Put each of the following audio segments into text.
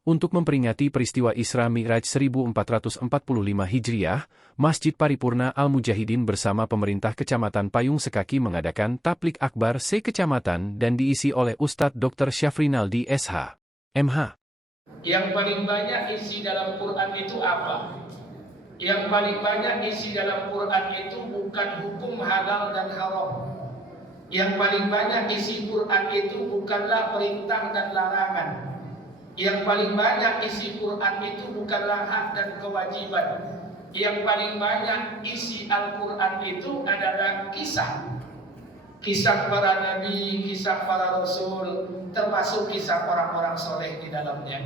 Untuk memperingati peristiwa Isra Mi'raj 1445 Hijriah, Masjid Paripurna Al-Mujahidin bersama pemerintah Kecamatan Payung Sekaki mengadakan Tablik Akbar se-Kecamatan dan diisi oleh Ustadz Dr. Syafrinaldi SH. MH. Yang paling banyak isi dalam Quran itu apa? Yang paling banyak isi dalam Quran itu bukan hukum halal dan haram. Yang paling banyak isi Quran itu bukanlah perintah dan larangan. Yang paling banyak isi Quran itu bukanlah hak dan kewajiban. Yang paling banyak isi Al-Quran itu adalah kisah. Kisah para nabi, kisah para rasul, termasuk kisah orang-orang soleh di dalamnya.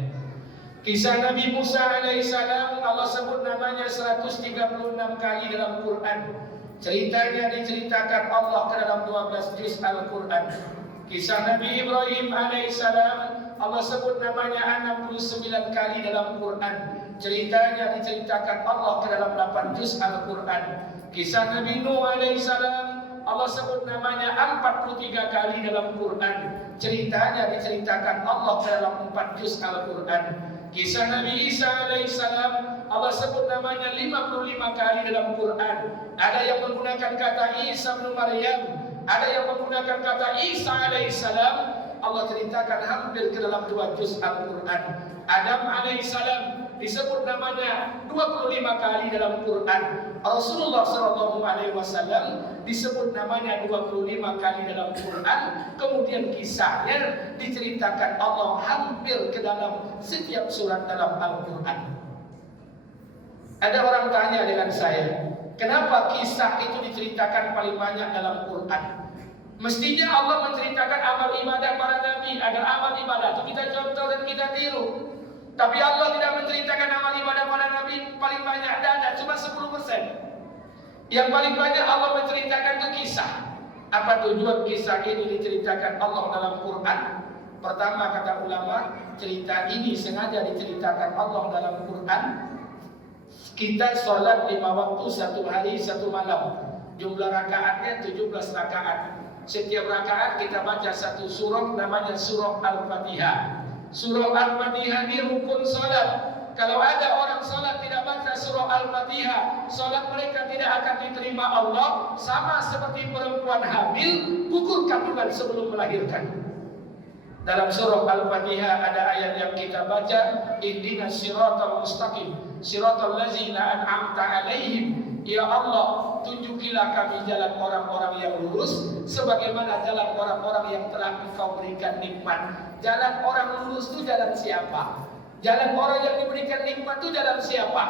Kisah Nabi Musa alaihissalam, Allah sebut namanya 136 kali dalam Quran. Ceritanya diceritakan Allah ke dalam 12 juz Al-Quran. Kisah Nabi Ibrahim alaihissalam, Allah sebut namanya 69 kali dalam Quran. Ceritanya diceritakan Allah ke dalam 8 juz Al-Quran. Kisah Nabi Nuh alaihissalam, Allah sebut namanya 43 kali dalam Quran. Ceritanya diceritakan Allah ke dalam 4 juz Al-Quran. Kisah Nabi Isa alaihissalam, Allah sebut namanya 55 kali dalam Quran. Ada yang menggunakan kata Isa bin Maryam, ada yang menggunakan kata Isa alaihissalam. Allah ceritakan hampir ke dalam 2 juz Al-Quran. Adam alaihissalam disebut namanya 25 kali dalam Quran. Rasulullah SAW disebut namanya 25 kali dalam Quran. Kemudian kisahnya diceritakan Allah hampir ke dalam setiap surat dalam Al-Quran. Ada orang tanya dengan saya, kenapa kisah itu diceritakan paling banyak dalam Quran? Mestinya Allah menceritakan amal ibadah para nabi agar amal ibadah itu kita contoh dan kita tiru. Tapi Allah tidak menceritakan amal ibadah para nabi paling banyak, ada cuma 10%. Yang paling banyak Allah menceritakan itu kisah. Apa tujuan kisah ini diceritakan Allah dalam Quran? Pertama kata ulama, cerita ini sengaja diceritakan Allah dalam Quran. Kita sholat 5 waktu 1 hari 1 malam. Jumlah rakaatnya 17 rakaat. Setiap rakaat kita baca 1 surah namanya surah Al-Fatihah. Surah Al-Fatihah ini rukun sholat. Kalau ada orang sholat tidak baca surah Al-Fatihah, sholat mereka tidak akan diterima Allah. Sama seperti perempuan hamil, gugur kandungan sebelum melahirkan. Dalam surah Al-Fatihah ada ayat yang kita baca, ihdinas siratal mustaqim, siratal ladzina an'amta alaihim. Ya Allah, tunjukilah kami jalan orang-orang yang lurus, sebagaimana jalan orang-orang yang telah Engkau berikan nikmat. Jalan orang lurus itu jalan siapa? Jalan orang yang diberikan nikmat itu jalan siapa?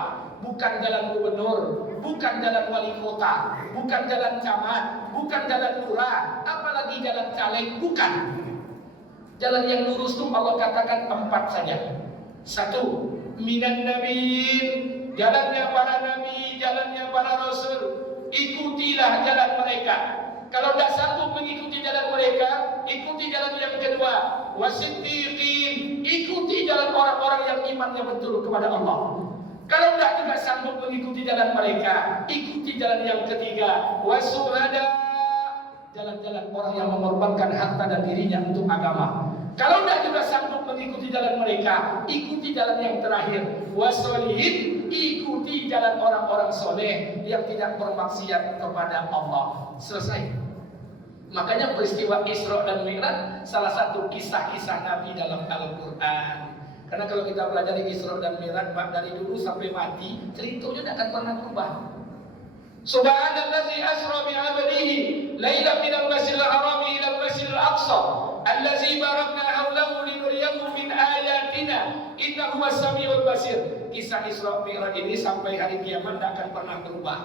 Bukan jalan gubernur, bukan jalan wali kota, bukan jalan camat, bukan jalan lurah, apalagi jalan caleg, bukan. Jalan yang lurus itu Allah katakan 4 saja. 1, minan nabiin, jalannya para nabi, jalannya para rasul. Ikutilah jalan mereka. Kalau tidak sanggup mengikuti jalan mereka, ikuti jalan yang kedua. Wasiddiqin, ikuti jalan orang-orang yang imannya betul kepada Allah. Kalau tidak juga sanggup mengikuti jalan mereka, ikuti jalan yang ketiga. Wasuhada, jalan-jalan orang yang mengorbankan harta dan dirinya untuk agama. Kalau tidak juga sanggup mengikuti jalan mereka, ikuti jalan yang terakhir. Wasolihin, ikuti jalan orang-orang soleh yang tidak bermaksiat kepada Allah. Selesai. Makanya peristiwa Isra dan Mi'raj salah satu kisah-kisah Nabi dalam Al-Quran. Karena kalau kita belajar Isra dan Mi'raj dari dulu sampai mati, ceritanya tidak akan pernah berubah. Subhanallazi asra bi'abdihi lailan minal masjidil haram ila al-masjidil aqsa allazi barakna hawlahu linuriyahu min ayatina innahu was-sami'ul basir. Kisah Isra Mi'raj ini sampai hari kiamat tidak akan pernah berubah.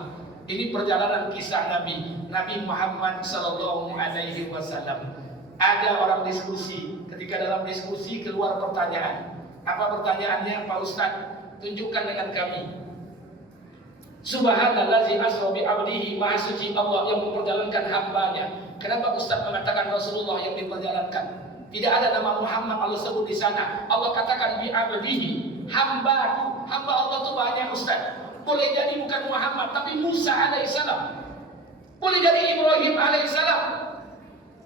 Ini perjalanan kisah Nabi Muhammad sallallahu alaihi wasallam. Ada orang diskusi, ketika dalam diskusi keluar pertanyaan. Apa pertanyaannya Pak Ustaz? Tunjukkan dengan kami. Subhanallazi asra bi 'abdihi, maha suci Allah yang memperjalankan hambanya. Kenapa Ustaz mengatakan Rasulullah yang diperjalankan? Tidak ada nama Muhammad Allah sebut di sana. Allah katakan bi 'abdihi, hamba. Hamba Allah itu banyak Ustaz. Boleh jadi bukan Muhammad, tapi Musa alaihissalam. Boleh jadi Ibrahim alaihissalam.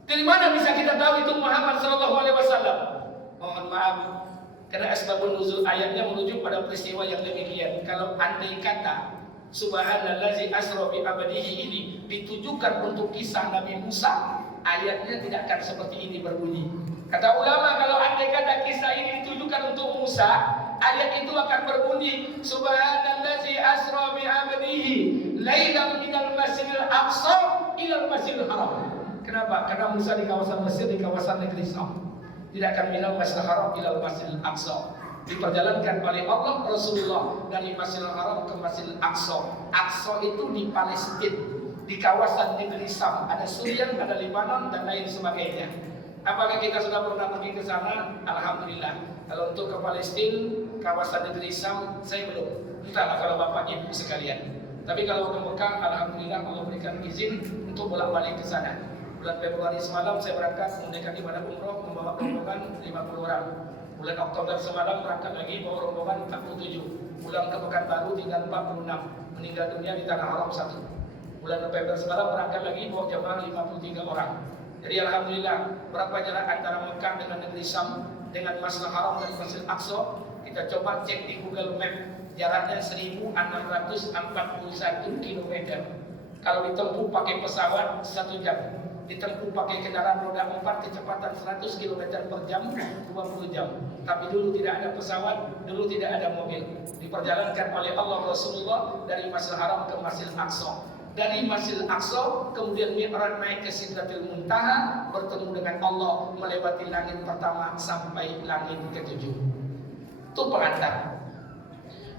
Dari mana bisa kita tahu itu Muhammad sallallahu alaihi wasallam? Mohon maaf, Karena asbabun nuzul ayatnya menuju pada peristiwa yang demikian. Kalau andai kata subhanallazi asra bi abdihi ini ditujukan untuk kisah Nabi Musa, ayatnya tidak akan seperti ini berbunyi. Kata ulama, kalau andai kata kisah ini ditujukan untuk Musa, ayat itu akan berbunyi subhanallazi asra bi abdihi lailan minal masjidil aqsa ilal masjidil haram. Kenapa? Karena Musa di kawasan Mesir, di kawasan negeri Syam. Tidak akan minal masjidil haram ilal masjidil aqsa. Diperjalankan oleh Allah Rasulullah dari Masjidil Haram ke Masjidil Aqsa. Aqsa itu di Palestina, di kawasan negeri Syam. Ada Suriah, ada Lebanon dan lain sebagainya. Apakah kita sudah pernah pergi ke sana? Alhamdulillah. Kalau untuk ke Palestina, kawasan negeri Syam, saya belum. Entahlah kalau Bapak Ibu sekalian. Tapi kalau ke Mekah, alhamdulillah Allah berikan izin untuk bolak-balik ke sana. Bulan Februari semalam saya berangkat menunaikan ibadah umroh membawa rombongan 50 orang. Bulan Oktober semalam berangkat lagi bawa rombongan 47. Pulang ke Pekanbaru tinggal 46. Meninggal dunia di Tanah Haram 1. Bulan November semalam berangkat lagi bawa jamaah 53 orang. Jadi alhamdulillah berapa jarak antara Mekah dengan negeri Syam dengan Masjidil Haram dan Masjidil Aqsa, kita coba cek di Google Map. Jaraknya 1641 km. Kalau ditempuh pakai pesawat 1 jam. Ditempuh pakai kendaraan roda 4 kecepatan 100 km per jam 20 jam. Tapi dulu tidak ada pesawat, dulu tidak ada mobil. Diperjalankan oleh Allah Rasulullah dari Masjidil Haram ke Masjidil Aqsa. Dari Masjidil Aqsa kemudian Mi'raj naik ke Sidratil Muntaha, bertemu dengan Allah melewati langit pertama sampai langit ke-7. Itu pengantar.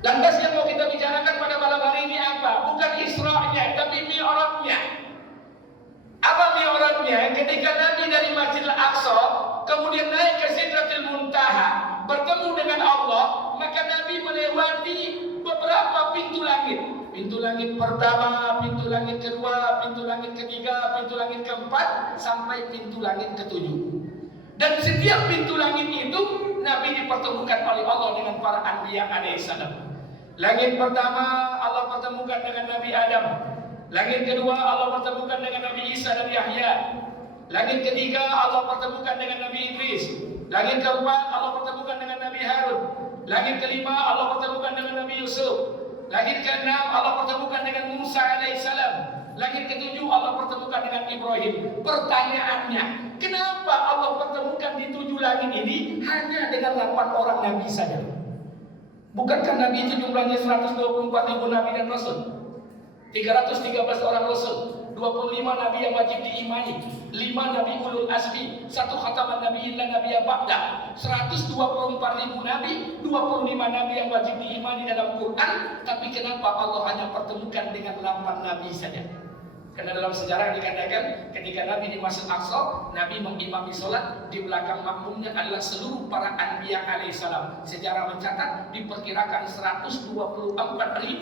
Lantas yang mau kita bicarakan pada malam hari ini apa? Bukan Isra'nya, tapi Mi'rajnya. Apa Mi'rajnya? Ketika Nabi dari Masjidil Aqsa kemudian naik ke Sidratil Muntaha, bertemu dengan Allah, maka Nabi melewati beberapa pintu langit. Pintu langit pertama, pintu langit kedua, pintu langit ketiga, pintu langit keempat, sampai pintu langit ketujuh. Dan setiap pintu langit itu Nabi dipertemukan oleh Allah dengan para anbiya alaihissalam. Langit pertama Allah pertemukan dengan Nabi Adam. Langit kedua Allah pertemukan dengan Nabi Isa dan Yahya. Langit ketiga Allah pertemukan dengan Nabi Idris. Langit keempat Allah pertemukan dengan Nabi Harun. Langit kelima Allah pertemukan dengan Nabi Yusuf. Langit keenam Allah pertemukan dengan Musa alaihissalam. Langit ketujuh Allah pertemukan dengan Ibrahim. Pertanyaannya, kenapa Allah pertemukan di 7 langit ini hanya dengan 8 orang Nabi saja? Bukankah Nabi itu jumlahnya 124.000 Nabi dan Rasul? 313 orang Rasul, 25 Nabi yang wajib diimani, 5 Nabi ulul azmi, 1 khataman Nabi illa Nabi ba'da, 124.000 Nabi, 25 Nabi yang wajib diimani dalam Quran. Tapi kenapa Allah hanya pertemukan dengan 8 Nabi saja? Karena dalam sejarah dikatakan ketika Nabi di Masjid Aqsa, Nabi mengimami sholat, di belakang makmumnya adalah seluruh para anbiya alaihissalam. Sejarah mencatat diperkirakan 124.000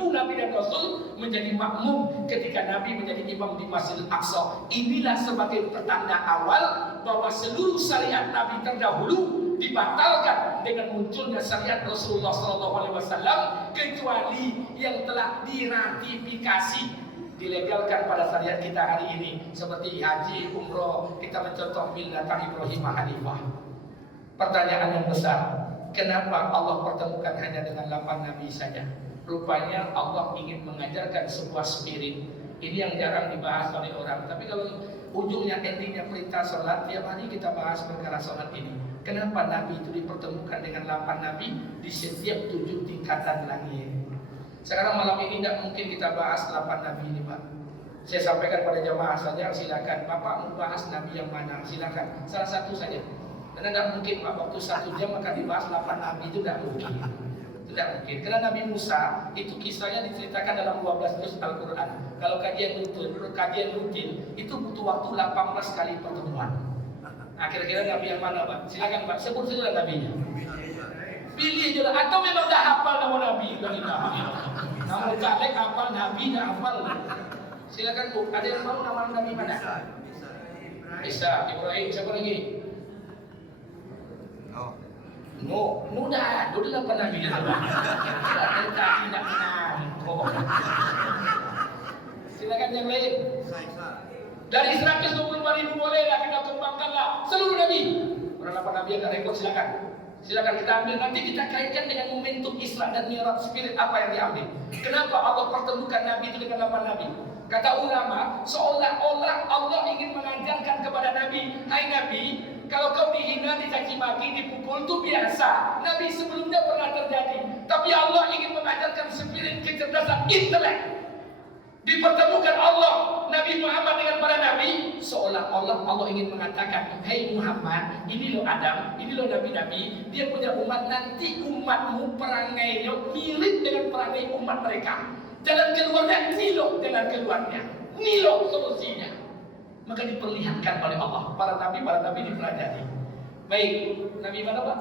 Nabi dan Rasul menjadi makmum ketika Nabi menjadi imam di Masjid Aqsa. Inilah sebagai pertanda awal bahwa seluruh syariat Nabi terdahulu dibatalkan dengan munculnya syariat Rasulullah SAW, kecuali yang telah diratifikasi, dilegalkan pada syariat kita hari ini, seperti haji, umroh. Kita mencontoh millata Ibrahim Hanifah. Pertanyaan yang besar, kenapa Allah pertemukan hanya dengan 8 Nabi saja? Rupanya Allah ingin mengajarkan sebuah spirit. Ini yang jarang dibahas oleh orang. Tapi kalau ujungnya, endingnya perintah sholat, tiap hari kita bahas perkara sholat ini. Kenapa Nabi itu dipertemukan dengan 8 Nabi di setiap 7 tingkatan langit? Sekarang malam ini tidak mungkin kita bahas 8 Nabi ini, Pak. Saya sampaikan pada jamaah saja, silakan. Bapak mau bahas Nabi yang mana? Silakan. Salah satu saja. Karena tidak mungkin, Pak, waktu 1 jam akan dibahas 8 Nabi, itu tidak mungkin. Tidak mungkin. Karena Nabi Musa itu kisahnya diceritakan dalam 12 juz Al-Quran. Kalau kajian rutin itu butuh waktu 18 kali pertemuan. Nah, kira-kira Nabi yang mana, Pak? Silakan, Pak. Sebut saja Nabinya. Pilih aja, atau memang dah hafal nama Nabi? Nama caleg hafal, Nabi dah hafal. Silakan, Bu. Ada yang tahu nama Nabi mana? Isa, Ibrahim, siapa lagi? No dah. Dulu apa Nabi dah? Tidak kenal. Silakan yang lain. Dari 125.000 bolehlah kita kembangkanlah seluruh Nabi. Orang apa Nabi yang tak rekod, silakan. Silakan kita ambil, nanti kita kaitkan dengan momentum Isra dan Mi'raj, spirit apa yang diambil. Kenapa Allah pertemukan Nabi itu dengan 8 Nabi? Kata ulama, seolah-olah Allah ingin mengajarkan kepada Nabi, hai Nabi, kalau kau dihina, dicaci maki, dipukul itu biasa. Nabi sebelumnya pernah terjadi. Tapi Allah ingin mengajarkan spirit kecerdasan intelek. Dipertemukan Allah Nabi Muhammad dengan para nabi, seolah-olah Allah ingin mengatakan, hai Muhammad, ini loh Adam, ini loh nabi-nabi, dia punya umat, nanti umatmu perangainya mirip dengan perangai umat mereka. Jalan keluarnya ini loh jalan keluarnya, ini loh solusinya. Maka diperlihatkan oleh Allah para nabi dipelajari. Baik, Nabi mana Pak?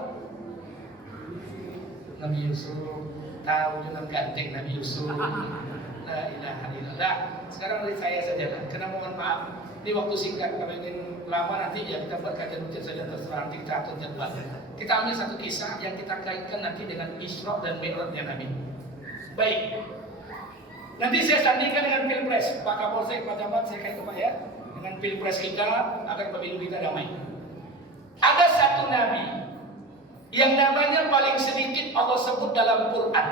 Nabi Yusuf, tahu dengan ganteng Nabi Yusuf. La ilaha illallah. Sekarang dari saya saja, karena mohon maaf, ini waktu singkat, kalau ingin lama nanti ya kita buat kajian rutin saja, terserah nanti kita atur jadwal. Kita ambil satu kisah yang kita kaitkan nanti dengan Isra dan Mi'rajnya Nabi. Baik. Nanti saya sandingkan dengan Pilpres. Pak Kapolsek, Pak Camat, saya kaitkan Pak ya, dengan Pilpres kita agar pemilu kita damai. Ada satu Nabi yang namanya paling sedikit Allah sebut dalam Quran.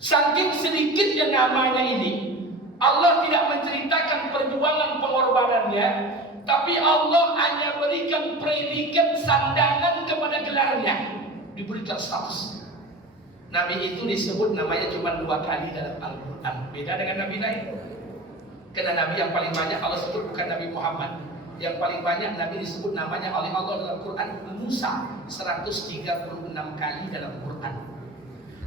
Saking sedikitnya namanya ini, Allah tidak menceritakan perjuangan pengorbanannya, tapi Allah hanya berikan predikat sandangan kepada gelarnya, diberikan status. Nabi itu disebut namanya cuma 2 kali dalam Al-Quran, beda dengan Nabi lain. Karena Nabi yang paling banyak Allah sebut bukan Nabi Muhammad. Yang paling banyak Nabi disebut namanya oleh Allah dalam Quran, Musa, 136 kali dalam Quran.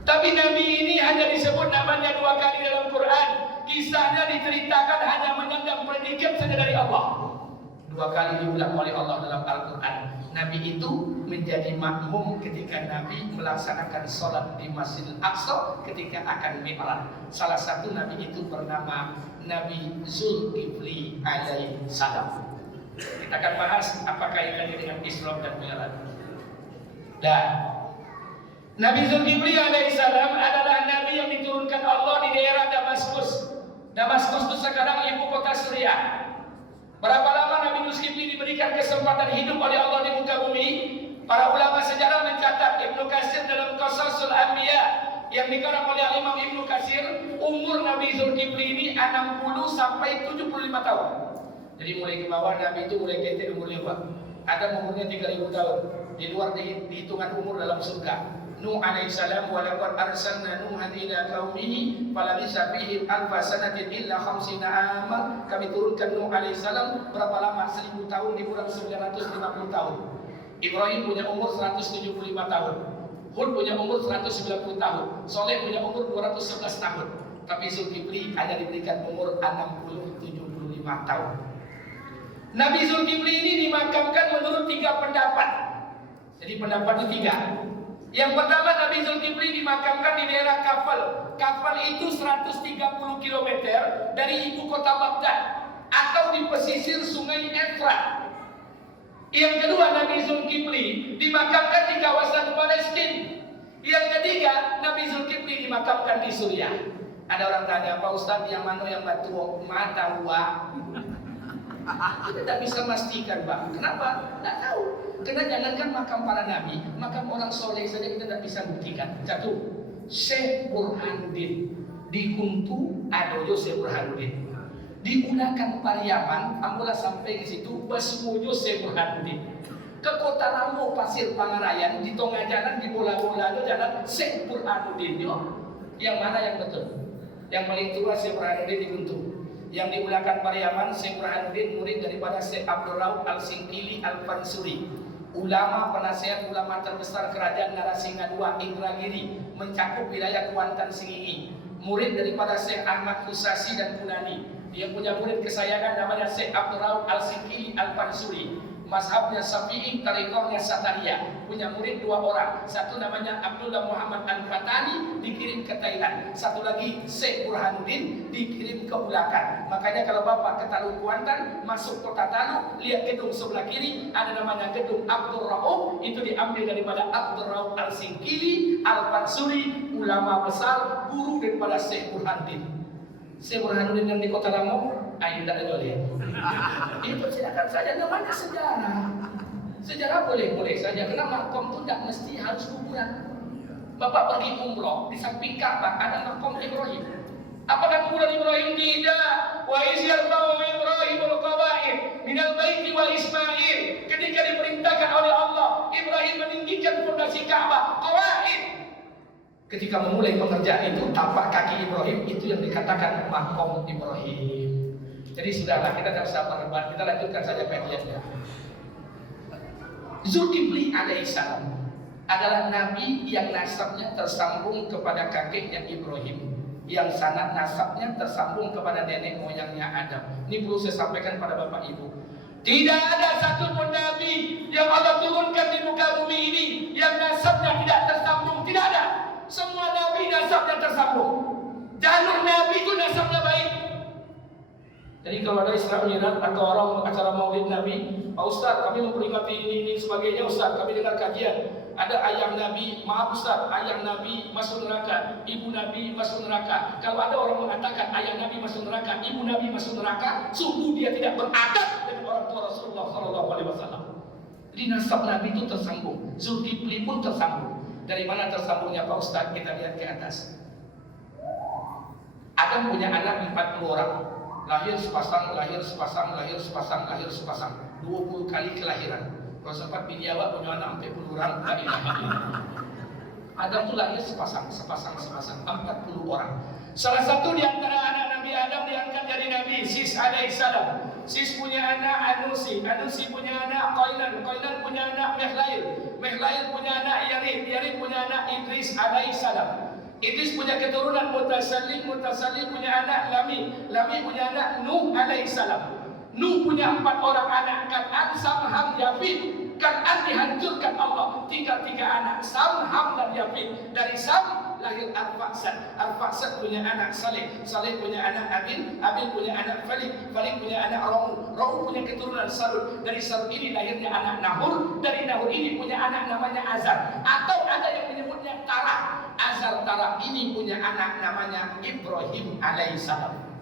Tapi Nabi ini hanya disebut namanya 2 kali dalam Quran. Kisahnya diceritakan hanya menyandang predikat saja dari Allah. 2 kali diulang oleh Allah dalam Al-Quran. Nabi itu menjadi makmum ketika Nabi melaksanakan sholat di Masjidil Aqsa ketika akan Mi'raj. Salah satu Nabi itu bernama Nabi Zulkifli alaihi salam. Kita akan bahas apakah kaitannya dengan Isra dan Mi'raj. Dan Nabi Zulkifli alaihissalam adalah Nabi yang diturunkan Allah di daerah Damaskus. Damaskus itu sekarang ibu kota Suriah. Berapa lama Nabi Zulkifli diberikan kesempatan hidup oleh Allah di muka bumi? Para ulama sejarah mencatat, Ibnu Katsir dalam Qasasul Anbiya yang dikarang oleh Imam Ibnu Katsir, umur Nabi Zulkifli ini 60 sampai 75 tahun. Jadi mulai ke bawah Nabi itu mulai ketek umurnya Pak. Ada umurnya 3000 tahun. Di luar dihitungan umur dalam surga. Nuh alaihissalam, walaqad arsalna Nuhan ila qaumihi falabisa fihim alfa sanatin illa 50 ama. Kami turunkan Nuh alaihissalam berapa lama? 1000 tahun dikurang 950 tahun. Ibrahim punya umur 175 tahun. Hud punya umur 190 tahun. Soleh punya umur 211 tahun. Tapi Zulkifli hanya diberikan umur 60-75 tahun. Nabi Zulkifli ini dimakamkan menurut 3 pendapat. Jadi pendapat itu 3. Yang pertama, Nabi Zulkifli dimakamkan di daerah Kafal. Kafal itu 130 km dari ibu kota Baghdad atau di pesisir sungai Efrat. Yang kedua, Nabi Zulkifli dimakamkan di kawasan Palestina. Yang ketiga, Nabi Zulkifli dimakamkan di Suriah. Ada orang tanya, Pak Ustadz, yang mana yang batu mata wa? Kita tidak bisa memastikan, Pak. Kenapa? Tidak tahu. Karena jangankan makam para nabi, makam orang soleh saja kita tidak bisa buktikan. Satu, Syekh Burhanuddin di Kuntu Adoyo Syekh Burhanuddin. Digunakan Pariaman, ambulah sampai ke situ Basmojo Syekh Burhanuddin. Ke Kota Lamu Pasir Pangarayan, di tengah jalan di bola-bola itu jalan Syekh Burhanuddin. Yang mana yang betul? Yang paling tua Syekh Burhanuddin di Kuntu. Yang diulakan Pariaman Syekh Burhanuddin murid daripada Syekh Abdul Rauf Al-Singkili Al-Fansuri. Ulama penasihat ulama terbesar kerajaan Narasinga II Indragiri, mencakup wilayah Kuantan Singingi. Murid daripada Syekh Ahmad Kusasi dan Punani. Dia punya murid kesayangan namanya Syekh Abdul Rauf Al-Singkili Al-Fansuri. Mazhabnya Syafi'i, tariqahnya Satariyah. Punya murid 2 orang. Satu namanya Abdullah Muhammad Al-Fatani, dikirim ke Thailand. Satu lagi Syekh Burhanuddin, dikirim ke Ulakan. Makanya kalau Bapak ke Talu Kuantan, masuk kota Talu, lihat gedung sebelah kiri, ada namanya gedung Abdul Rauf. Itu diambil daripada Abdul Rauf Al-Singkili Al-Fansuri, ulama besar, guru daripada Syekh Burhanuddin. Syekh Burhanuddin yang di kota Lampung, ayo tidak ada lihat. Itu silakan saja, namanya sejarah. Sejarah boleh-boleh saja, karena makom itu tidak mesti harus kuburan. Bapak pergi umroh, di samping Ka'bah ada makom Ibrahim. Apakah kuburan Ibrahim? Tidak. Wa isyarfa'u Ibrahimul qawaid minal baiti wa Ismail. Ketika diperintahkan oleh Allah, Ibrahim meninggikan fondasi Ka'bah, qawaid. Ketika memulai pengerjaan itu, tapak kaki Ibrahim itu yang dikatakan makom Ibrahim. Jadi sudahlah, kita tidak usah berdebat, kita lanjutkan saja kajiannya. Zulkifli alaihissalam adalah nabi yang nasabnya tersambung kepada kakeknya Ibrahim, yang sanad nasabnya tersambung kepada nenek moyangnya Adam. Ini perlu saya sampaikan pada Bapak Ibu. Tidak ada satupun nabi yang Allah turunkan di muka bumi ini yang nasabnya tidak tersambung. Tidak ada. Semua nabi nasabnya tersambung. Jalur nabi itu nasabnya baik. Jadi kalau ada Isra Mi'raj atau orang acara Maulid Nabi, Pak Ustaz, kami memperingati ini sebagainya, Ustaz, kami dengar kajian. Ada ayah Nabi, maaf Ustaz, ayah Nabi masuk neraka, ibu Nabi masuk neraka. Kalau ada orang mengatakan ayah Nabi masuk neraka, ibu Nabi masuk neraka, sungguh dia tidak beradab dengan orang tua Rasulullah SAW. Jadi nasab Nabi itu tersambung, Zulkifli pun tersambung. Dari mana tersambungnya Pak Ustaz? Kita lihat ke atas. Adam punya anak 40 orang. Lahir sepasang, lahir sepasang, lahir sepasang, lahir sepasang. 20 kali kelahiran. Kalau sempat bini awak punya anak sampai puluhan, tak Adam itu lahir sepasang, 40 orang. Salah satu di antara anak Nabi Adam diangkat dari Nabi Sis alaihissalam. Sis punya anak Anusi, Anusi punya anak Qainan, Qainan punya anak Mihlail, Mihlail punya anak Yarid, Yarid punya anak Idris alaihissalam. Idris punya keturunan Mutasalim, Mutasalim punya anak Lami, Lami punya anak Nuh alaihissalam. Nuh punya 4 orang anak, Kan'an, Sam, Ham, Yafid. Kan'an dihancurkan Allah, tinggal 3 anak, Sam, Ham, dan Yafid. Dari Sam lahir Al-Faksad, Al-Faksad punya anak Saleh, Saleh punya anak Abil, Abil punya anak Falik, Falik punya anak Ra'u, Ra'u punya keturunan Sarud. Dari Sarud ini lahirnya anak Nahur, dari Nahur ini punya anak namanya Azar. Atau ada yang menyebutnya Tara. Azar Tara ini punya anak namanya Ibrahim alaihissalam.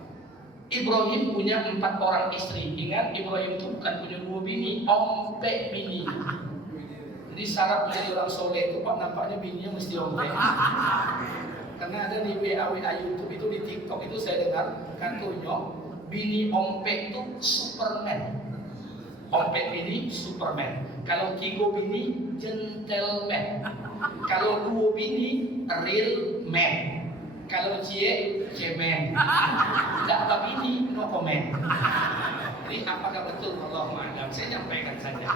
Ibrahim punya 4 orang istri. Ingat, Ibrahim itu bukan punya 2 bini, ompek bini. Jadi syarat menjadi orang soleh itu Pak, nampaknya bininya mesti ompek. Karena ada di WA YouTube itu, di TikTok itu saya dengar katanya bini ompek itu Superman. Ompek bini Superman. Kalau 3 bini gentleman. Kalau 2 bini real man. Kalau cie cemen. Tidak apa bini no comment. Jadi apakah betul? Wallahu a'lam. Saya nyampaikan saja.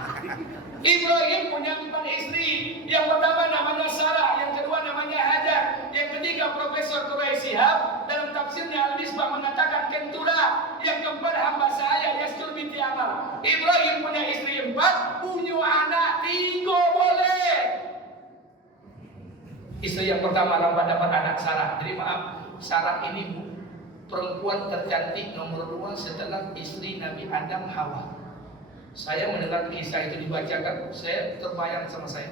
Ibrahim punya 4 istri. Yang pertama namanya Sarah, yang kedua namanya Hajar, yang ketiga Profesor Quraisy Shihab dalam tafsirnya Al-Misbah mengatakan Kentula, yang keempat hamba saya Yastur binti Amar. Ibrahim punya istri 4, punya anak 3 boleh. Istri yang pertama lambat dapat anak Sarah. Jadi maaf, Sarah ini perempuan tercantik nomor 2 setelah istri Nabi Adam Hawa. Saya mendengar kisah itu dibacakan, saya terbayang sama saya.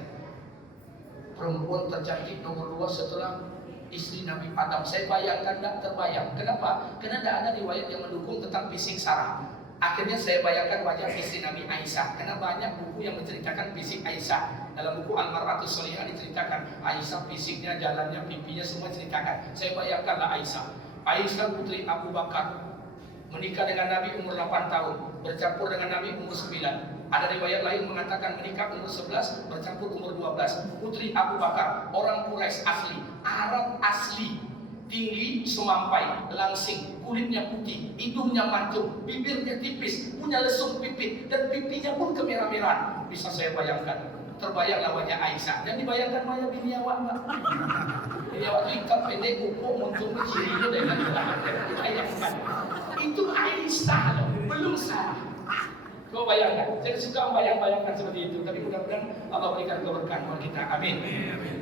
Perempuan tercantik nomor 2 setelah istri Nabi Adam. Saya bayangkan, tidak terbayang. Kenapa? Karena tidak ada riwayat yang mendukung tentang fisik Sarah. Akhirnya saya bayangkan wajah istri Nabi Aisyah. Karena banyak buku yang menceritakan fisik Aisyah. Dalam buku Al-Mar'atus Sholihah diceritakan Aisyah fisiknya, jalannya, pipinya semua diceritakan. Saya bayangkanlah Aisyah. Aisyah putri Abu Bakar menikah dengan Nabi umur 8 tahun, bercampur dengan Nabi umur 9. Ada riwayat lain mengatakan menikah umur 11, bercampur umur 12. Putri Abu Bakar, orang Quraisy asli, Arab asli, tinggi semampai, langsing, kulitnya putih, hidungnya mancung, bibirnya tipis, punya lesung pipit, dan pipinya pun kemerah-merahan. Bisa saya bayangkan. Terbayanglah wajah Aisyah. Dan dibayangkan wajah bini awak, Pak. Bini awak itu ikat pendek, kuku, muncul cirinya dengan dibayangkan. Itu Aisyah loh, belum Sarah. Kau bayangkan, saya suka membayangkan seperti itu. Tapi mudah-mudahan Allah berikan keberkahan kepada kita. Amin.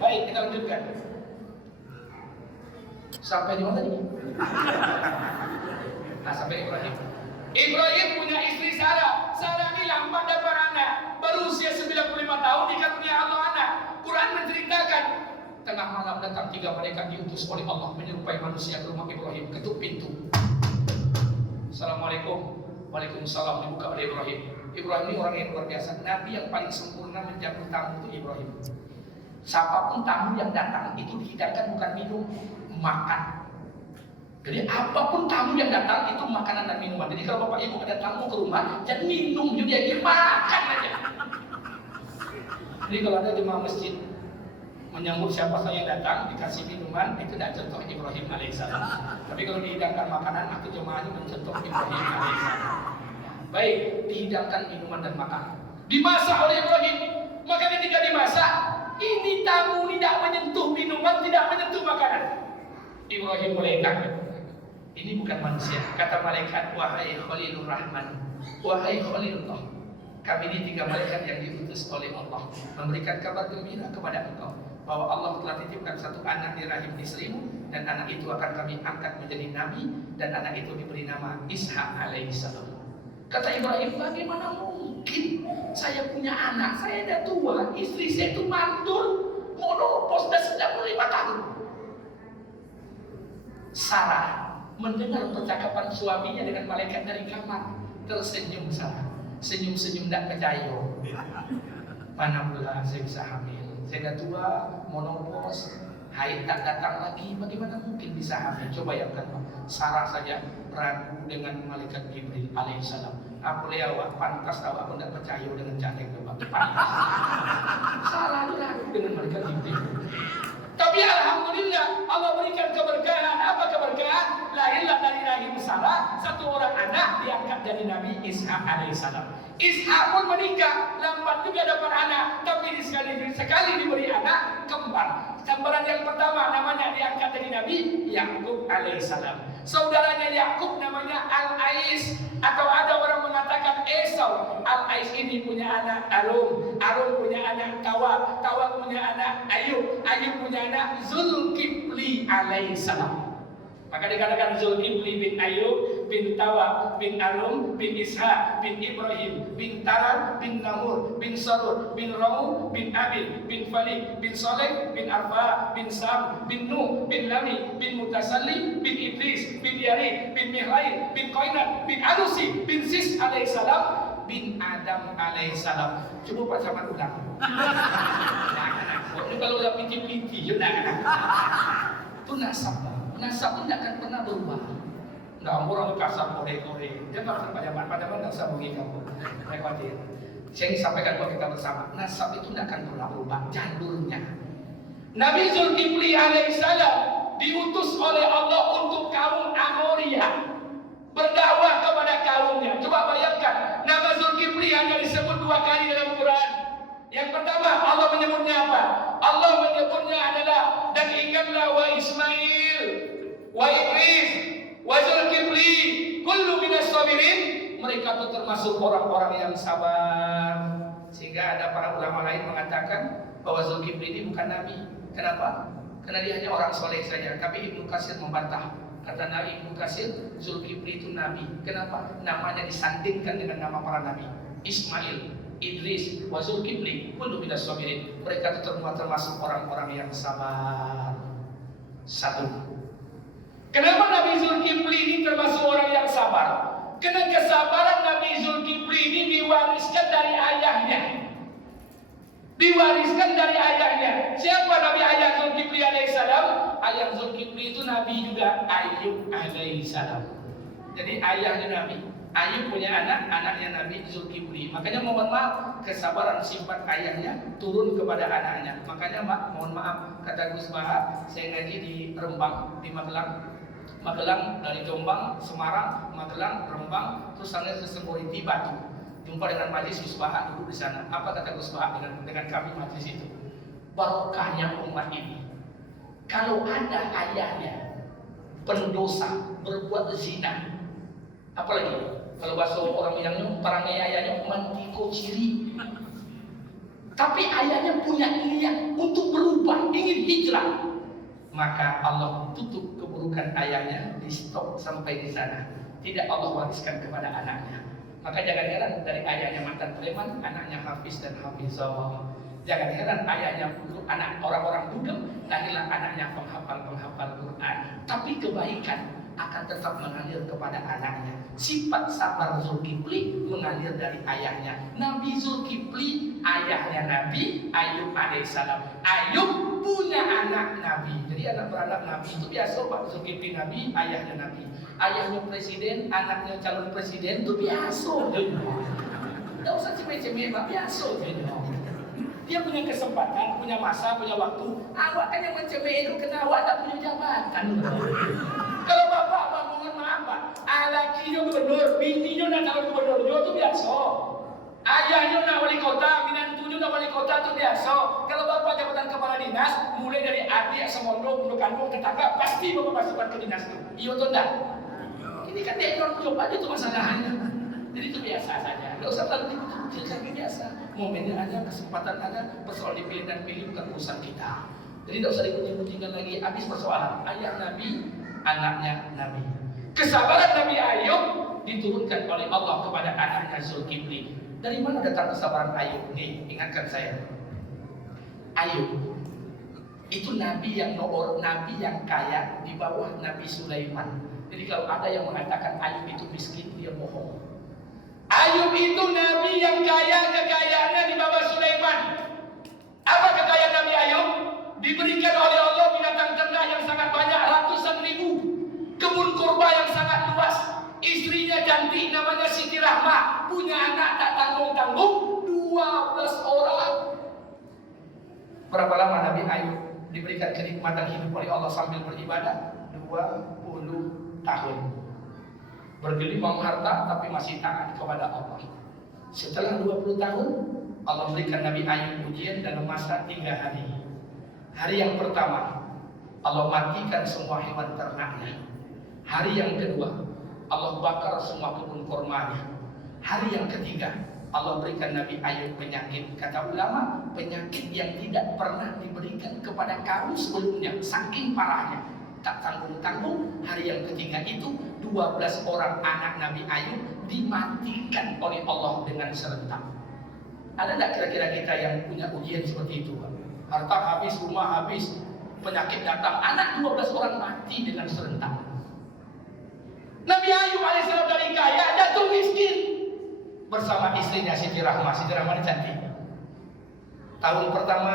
Baik, kita lanjutkan. Sampai di mana ini? Nah, sampai Ibrahim. Ibrahim punya istri Sarah. Sarah ini lambat dapat anak. Berusia 95 tahun dikaruniai Allah anak. Quran menceritakan tengah malam datang 3 malaikat diutus oleh Allah menyerupai manusia ke rumah Ibrahim, ketuk pintu. Assalamualaikum. Waalaikumsalam, dibuka oleh Ibrahim. Ibrahim ini orang yang luar biasa. Nabi yang paling sempurna menjamu tamu itu Ibrahim. Siapapun tamu yang datang itu dihidangkan bukan minum, makan. Jadi apapun tamu yang datang itu makanan dan minuman. Jadi kalau bapak ibu ada tamu ke rumah, jangan minum juga, dimakan aja. Jadi kalau ada jemaah masjid menyambut siapa saja yang datang dikasih minuman, itu tidak contoh Ibrahim alaihissalam. Tapi kalau dihidangkan makanan, maka jemaahnya mencontoh Ibrahim alaihissalam. Baik, dihidangkan minuman dan makanan, dimasak oleh Ibrahim. Maka ketika dimasak, ini tamu tidak menyentuh minuman, tidak menyentuh makanan. Ibrahim mulai kaget. Ini bukan manusia. Kata malaikat, wahai Khalilur Rahman, wahai Khalilullah, kami ini 3 malaikat yang diutus oleh Allah memberikan kabar gembira kepada engkau bahwa Allah telah titipkan satu anak di rahim istrimu, dan anak itu akan kami angkat menjadi nabi, dan anak itu diberi nama Ishak alaihissalam. Kata Ibrahim, bagaimana mungkin saya punya anak, saya dah tua, istri saya itu mantul, monopos dah 95 tahun. Sarah mendengar percakapan suaminya dengan malaikat dari kamar, tersenyum Sarah, senyum-senyum tak percaya. Mana pula saya bisa hamil, saya dah tua, monopos, haid tak datang lagi, bagaimana mungkin bisa hamil? Coba bayangkan, Sarah saja ragu dengan malaikat Jibril alaihissalam. Aku lewat, pantas awak pun tak percaya dengan cara yang lebih pantas. Sarah ragu dengan malaikat Jibril. Tapi alhamdulillah Allah berikan keberkahan. Apa keberkahan? Lahirlah dari rahim Sarah satu orang anak, diangkat jadi Nabi Ishak alaihissalam. Ishak pun menikah, lambat juga dapat anak, tapi sekali diberi anak kembar. Gambaran yang pertama namanya diangkat jadi Nabi Yakub alaihissalam. Saudaranya Yakub namanya Al-Ais, atau ada orang mengatakan Esau. Al-Ais ini punya anak Arum, Arum punya anak Tawab, Tawab punya anak Ayub, Ayub punya anak Zulkifli alaihissalam. Maka dikatakan Zulkifli bin Ayub bin Tawab bin Arum bin Ishak bin Ibrahim bin Taran bin Namur bin Sarur bin Ramu bin Abil bin Falih bin Soleh bin Arfa bin Sam bin Nuh bin Lami bin Mutasalli bin Iblis bin Yari bin Mihlail bin Qainat bin Anusi bin Sis alaihissalam bin Adam alaihissalam. Coba Pak Camat ulang. Ini kalau udah piti-piti, ya itu nasab. Nasab itu tidak akan pernah berubah. Nggak orang kasar kore-kore. Dia nggak pernah Pak Camat nggak usah bagi kamu. Saya khawatir. Saya ingin sampaikan buat kita bersama. Nasab itu tidak akan pernah berubah jalurnya. Nabi Zulkifli alaihissalam diutus oleh Allah untuk kaum Amoria, berdakwah kepada kaumnya. Coba bayangkan, nama Zulkifli hanya disebut 2 kali dalam Quran. Yang pertama Allah menyebutnya apa? Allah menyebutnya adalah, dan ingatlah wa Ismail, wa Idris, wa Zulkifli, kullu minas sabirin. Mereka itu termasuk orang-orang yang sabar. Sehingga ada para ulama lain mengatakan bahwa Zulkifli ini bukan nabi. Kenapa? Karena dia hanya orang soleh saja. Tapi Ibnu Katsir membantah. Kata Nabi Ibnu Katsir, Zulkifli itu nabi. Kenapa? Namanya disandingkan dengan nama para nabi. Ismail, Idris, wa Zulkifli, kullu minas sabirin. Mereka itu termasuk orang-orang yang sabar. Satu. Kenapa Nabi Zulkifli ini termasuk orang yang sabar? Karena kesabaran Nabi Zulkifli ini diwariskan dari ayahnya. Diwariskan dari ayahnya. Siapa Nabi ayah Zulkifli alaihissalam? Ayah Zulkifli itu Nabi juga, Ayub alaihissalam. Jadi ayahnya Nabi, Ayub punya anak, anaknya Nabi Zulkifli. Makanya mohon maaf, kesabaran sifat ayahnya turun kepada anaknya. Makanya mohon maaf, kata Gus Bahar, saya ngaji di Rembang, di Magelang. Magelang dari Jombang, Semarang, Magelang, Rembang, terus sana ke Semboriti Batu. Jumpa dengan majelis Gus Bahar duduk di sana. Apa kata Gus Bahar dengan kami majelis itu? Barokahnya umat ini, kalau ada ayahnya pendosa berbuat zina, apalagi kalau bahasa orang bilangnya perangai ayahnya mantiko ciri, tapi ayahnya punya niat untuk berubah, ingin hijrah, maka Allah tutup keburukan ayahnya, di stop sampai di sana. Tidak Allah wariskan kepada anaknya. Maka jangan heran dari ayahnya mantan preman, anaknya hafiz dan hafizah. Jangan heran ayahnya anak orang-orang dugem, lahirlah anaknya penghafal Quran. Tapi kebaikan akan tetap mengalir kepada anaknya. Sifat sabar Zulkifli mengalir dari ayahnya. Nabi Zulkifli ayahnya Nabi Ayub alaihissalam. Ayub punya anak Nabi. Jadi anak beranak Nabi itu biasa Pak. Zulkifli Nabi, ayahnya Nabi. Ayahnya presiden, anaknya calon presiden itu biasa. Tidak usah cemeh-cemeh Pak, biasa. Dia punya kesempatan, punya masa, punya waktu. Awak kan yang mencemeh itu kena awak tak punya jabatan. Kalau bapak mohon maaf Pak, lakinya gubernur, bininya nak calon gubernur, itu biasa. Ayahnya nak wali kota, minantunya nak wali kota itu biasa. Kalau bapak jabatan kepala dinas, mulai dari adik, semondo, bunuh kandung, tetangga, pasti bapak masukkan ke dinas itu. Iya atau enggak? Ini kan dia orang coba aja itu masalahnya. Jadi itu biasa saja. Tidak usah terlalu dikit-dikit, biasa. Momennya ada, kesempatan ada, persoalan dipilih dan pilih bukan urusan kita. Jadi tidak usah digunting-guntingkan lagi. Habis persoalan ayah Nabi, anaknya Nabi. Kesabaran Nabi Ayub diturunkan oleh Allah kepada anaknya Zulkifli. Dari mana datang kesabaran Ayub? Nih, ingatkan saya. Ayub itu nabi yang nabi yang kaya di bawah Nabi Sulaiman. Jadi kalau ada yang mengatakan Ayub itu miskin, dia bohong. Ayub itu nabi yang kaya, kekayaannya di bawah Sulaiman. Apa kekayaan Nabi Ayub? Diberikan oleh Allah binatang ternak yang sangat banyak, ratusan ribu. Kebun kurma yang sangat luas. Istrinya cantik, namanya Siti Rahmah. Punya anak tak tanggung-tanggung, 12 orang. Berapa lama Nabi Ayub diberikan kenikmatan hidup oleh Allah sambil beribadah? 20 tahun. Bergelimang harta tapi masih taat kepada Allah. Setelah 20 tahun Allah berikan Nabi Ayub ujian dalam masa 3 hari. Hari yang pertama Allah matikan semua hewan ternaknya. Hari yang kedua Allah bakar semua kebun kurmanya. Hari yang ketiga Allah berikan Nabi Ayub penyakit. Kata ulama, penyakit yang tidak pernah diberikan kepada kaum sebelumnya, saking parahnya. Tak tanggung-tanggung, hari yang ketiga itu 12 orang anak Nabi Ayub dimatikan oleh Allah dengan serentak. Ada tak kira-kira kita yang punya ujian seperti itu? Harta habis, rumah habis, penyakit datang, anak 12 orang mati dengan serentak. Nabi Ayub alaihissalam dari kaya jatuh miskin bersama istrinya Siti Rahmah. Siti Rahmah ini cantik. Tahun pertama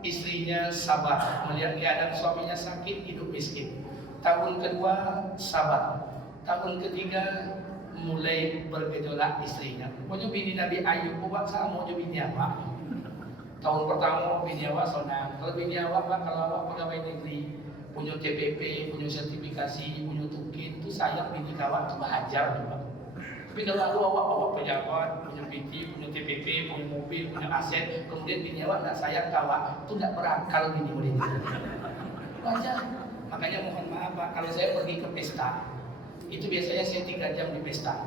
istrinya sabar melihat keadaan suaminya sakit, hidup miskin. Tahun kedua sabar. Tahun ketiga mulai bergejolak istrinya. Pokoknya bini Nabi Ayub buat sama mau bini apa? Tahun pertama bini awak sonang. Kalau bini awak Pak, kalau awak pegawai negeri, punya TPP, punya sertifikasi, punya tukin, itu sayang bini kawat itu wajar juga. Tapi kalau awak pejabat, punya PT, punya TPP, punya mobil, punya aset, kemudian bini awak tidak sayang kawat, itu tidak berakal bini murid. Wajar. Makanya mohon maaf Pak, kalau saya pergi ke pesta, itu biasanya saya 3 jam di pesta.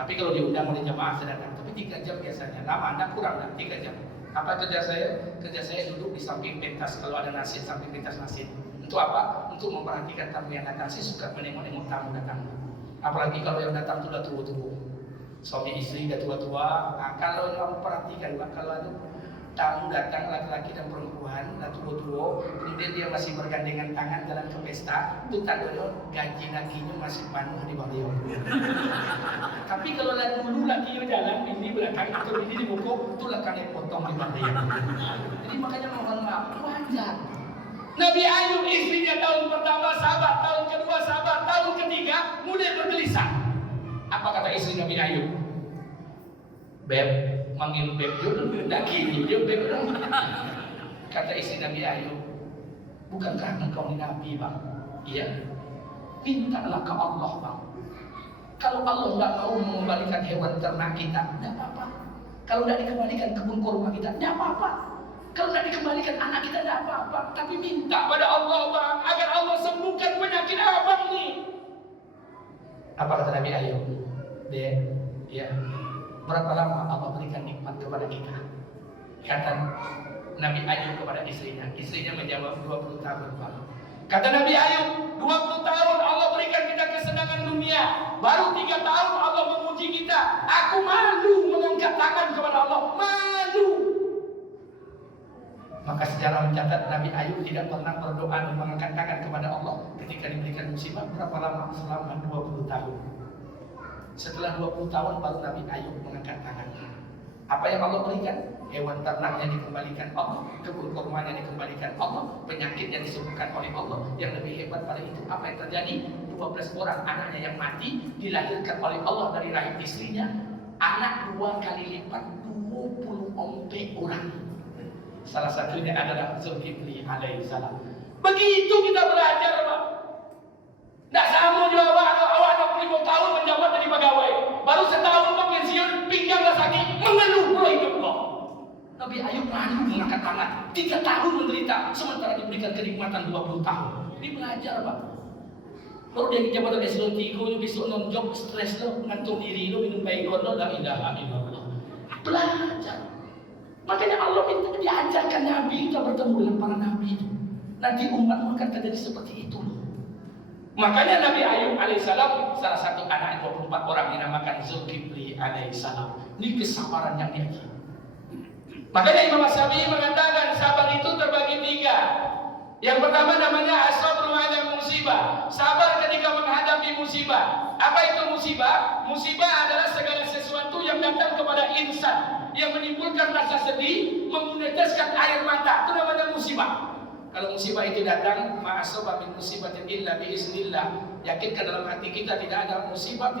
Tapi kalau diundang oleh jamaah saya datang, tapi 3 jam biasanya. Lama Anda kurang dah 3 jam. Apa kerja saya? Kerja saya duduk di samping pentas. Kalau ada nasi, samping pentas nasi. Untuk apa? Untuk memperhatikan tamu yang datang. Saya suka menengok-nengok tamu datang. Apalagi kalau yang datang itu sudah tua-tua. Suami istri sudah tua-tua. Nah, kalau yang perhatikan Pak, kalau ada tamu datang laki-laki dan perempuan sudah tua-tua, kemudian dia masih bergandengan tangan jalan ke pesta, itu tandanya gaji lakinya masih penuh di bawah dia. Tapi kalau dulu lakinya jalan, ini belakang atau ini di buku, itu lakinya potong di bawah dia. Jadi makanya mohon maaf, wajar. Nabi Ayub istrinya tahun pertama sabar, tahun kedua sabar, tahun ketiga mulai bergelisah. Apa kata istri Nabi Ayub? Beb, manggil beb dulu, tidak gini dia beb dulu. Kata istri Nabi Ayub, bukankah engkau ini Nabi Bang? Iya. Mintalah ke Allah Bang. Kalau Allah tidak mau mengembalikan hewan ternak kita, tidak apa-apa. Kalau tidak dikembalikan kebun kurma kita, tidak apa-apa. Kalau tidak dikembalikan anak kita, tidak apa-apa. Tapi minta pada Allah Bang, agar Allah sembuhkan penyakit abang nih. Apa kata Nabi Ayub? Dia, ya. Berapa lama Allah berikan nikmat kepada kita? Kata Nabi Ayub kepada istrinya. Istrinya menjawab 20 tahun Pak. Kata Nabi Ayub, 20 tahun Allah berikan kita kesenangan dunia. Baru 3 tahun Allah memuji kita. Aku malu mengangkat tangan kepada Allah. Malu. Maka sejarah mencatat Nabi Ayub tidak pernah berdoa dan mengangkat tangan kepada Allah ketika diberikan musibah. Berapa lama? Selama 20 tahun. Setelah 20 tahun baru Nabi Ayub mengangkat tangan. Apa yang Allah berikan? Hewan ternaknya dikembalikan Allah, kebun kurmanya dikembalikan Allah, penyakit yang disembuhkan oleh Allah. Yang lebih hebat pada itu apa yang terjadi? 12 orang anaknya yang mati dilahirkan oleh Allah dari rahim istrinya. Anak 2 kali lipat 20 ompe orang. Salah satunya adalah Zulkifli alaihissalam. Begitu kita belajar, Pak. Tidak sama juga awak 25 tahun menjabat jadi pegawai. Baru setahun kau pensiun, pinggang dah sakit, mengeluh pula hidup kau. Nabi Ayub malu mengangkat tangan. 3 tahun menderita, sementara diberikan kenikmatan 20 tahun. Ini belajar, Pak. Baru dia jabatan eselon 3, besok non-job, stres lo, ngantuk diri lo, minum baygon lo, la ilaha illallah. Belajar. Makanya Allah minta diajarkan Nabi, kita bertemu dengan para Nabi itu. Nanti umatmu akan terjadi seperti itu. Makanya Nabi Ayub alaihissalam, salah satu anak 24 orang dinamakan Zulkifli alaihissalam. Ini kesabaran yang diajar. Makanya Imam Asy-Syafi'i mengatakan sabar itu terbagi 3. Yang pertama namanya as-sabru 'ala musibah, sabar ketika menghadapi musibah. Apa itu musibah? Musibah adalah segala sesuatu yang datang kepada insan yang menimbulkan rasa sedih, meneteskan air mata. Itu namanya musibah. Kalau musibah itu datang, ma'asaba min musibatin illa biiznillah. Yakinkan dalam hati kita tidak ada musibah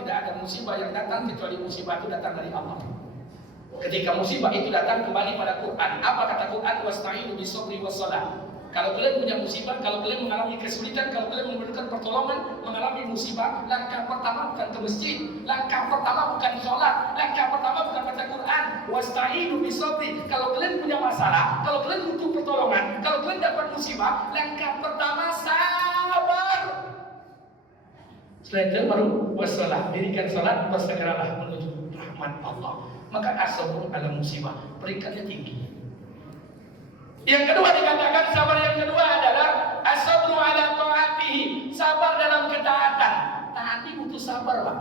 yang datang kecuali musibah itu datang dari Allah. Ketika musibah itu datang, kembali pada Quran. Apa kata Quran? Wasta'inu bis-sabri was-shalah. Kalau kalian punya musibah, kalau kalian mengalami kesulitan, kalau kalian memerlukan pertolongan, mengalami musibah, langkah pertama bukan ke masjid, langkah pertama bukan sholat, langkah pertama bukan baca Quran. Wasta'inu bis-sabri. Kalau kalian punya masalah, kalau kalian butuh pertolongan, kalau kalian dapat musibah, langkah pertama sabar. Setelah itu baru wassalah, dirikan salat, bersegeralah menuju rahmat Allah. Maka as-sabru 'ala musibah, peringkatnya tinggi. Yang kedua dikatakan sabar yang kedua adalah as-sabru 'ala ta'atihi, sabar dalam ketaatan. Taati butuh sabar, Pak.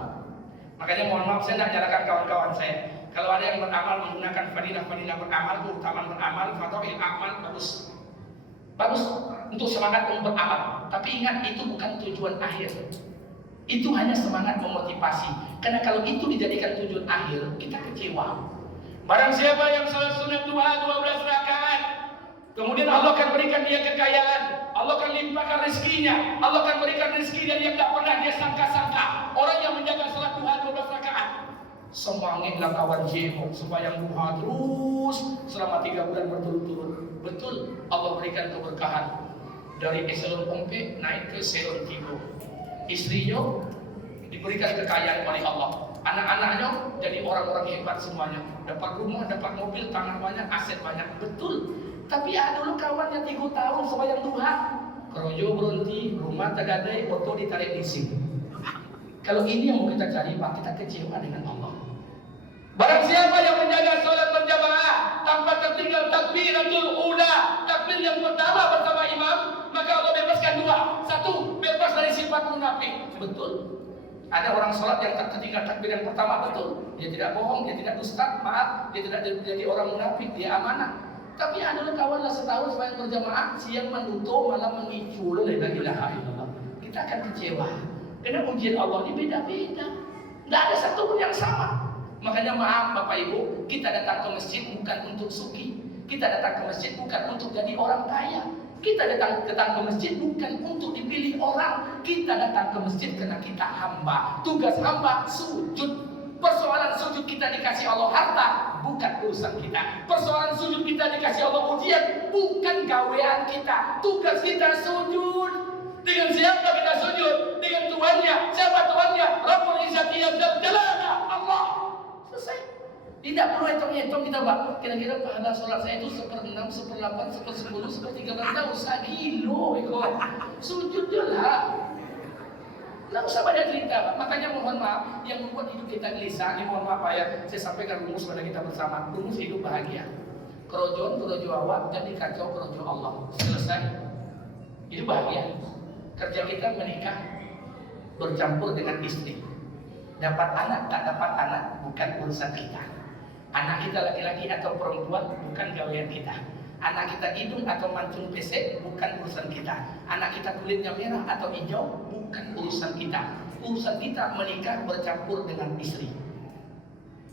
Makanya mohon maaf saya tidak nyalakan kawan-kawan saya. Kalau ada yang beramal menggunakan fadilah-fadilah beramal, keutamaan beramal, fadha'il amal, bagus. Bagus untuk semangat untuk beramal. Tapi ingat itu bukan tujuan akhir. Itu hanya semangat memotivasi. Karena kalau itu dijadikan tujuan akhir, kita kecewa. Barang siapa yang salat sunat duha 12 rakaat, kemudian Allah akan berikan dia kekayaan, Allah akan limpahkan rezekinya, Allah akan berikan rezeki dari yang tidak pernah dia sangka-sangka. Orang yang menjaga salat duha 12 rakaat, semangatlah kawan jemo, sembahyang duha terus selama 3 bulan berturut-turut. Betul, Allah berikan keberkahan dari eselon 4 naik ke eselon 3. Istrinya diberikan kekayaan oleh Allah, anak-anaknya jadi orang-orang hebat semuanya, dapat rumah, dapat mobil, tanah banyak, aset banyak. Betul. Tapi ada dulu kawannya 3 tahun sembahyang duha, kerojo berhenti, rumah tergadai, foto ditarik leasing. Kalau ini yang mau kita cari, Pak, kita kecewa dengan Allah. Barang siapa yang menjaga sholat berjamaah tanpa tertinggal takbiratul ula, takbir yang pertama bersama imam, maka Allah bebaskan 2. 1, bebas dari sifat munafik. Betul. Ada orang sholat yang tak tertinggal takbir yang pertama, betul. Dia tidak bohong, dia tidak dusta, maaf, dia tidak jadi orang munafik, dia amanah. Tapi ada kawanlah setahun sembahyang berjamaah, siang menutup, malam mengicul, la ilaha illallah. Kita akan kecewa. Karena ujian Allah ini beda-beda. Tidak ada satu pun yang sama. Makanya maaf Bapak Ibu, kita datang ke masjid bukan untuk suki. Kita datang ke masjid bukan untuk jadi orang kaya. Kita datang ke masjid bukan untuk dipilih orang. Kita datang ke masjid karena kita hamba. Tugas hamba sujud. Persoalan sujud kita dikasih Allah harta, bukan urusan kita. Persoalan sujud kita dikasih Allah ujian, bukan gawean kita. Tugas kita sujud. Dengan siapa kita sujud? Dengan Tuhannya. Siapa Tuhannya? Rabbul Izzati Jalla Jalaluhu, Allah. Selesai. Tidak perlu hitung-hitung kita, Pak. Kira-kira pahala sholat saya itu 1/6, 1/8, 1/10, 1/13 tahun. Sagilo, sujud jelah. Nggak usah banyak cerita, Pak. Makanya mohon maaf, yang membuat hidup kita gelisah, ini mohon maaf Pak ya, saya sampaikan rumus pada kita bersama. Rumus hidup bahagia. Kerojon awak, jadi kacau kerojo Allah. Selesai. Hidup bahagia. Kerja kita menikah, bercampur dengan istri. Dapat anak, tak dapat anak, bukan urusan kita. Anak kita laki-laki atau perempuan, bukan gawean kita. Anak kita hidung atau mancung pesek bukan urusan kita. Anak kita kulitnya merah atau hijau bukan urusan kita. Urusan kita menikah bercampur dengan istri.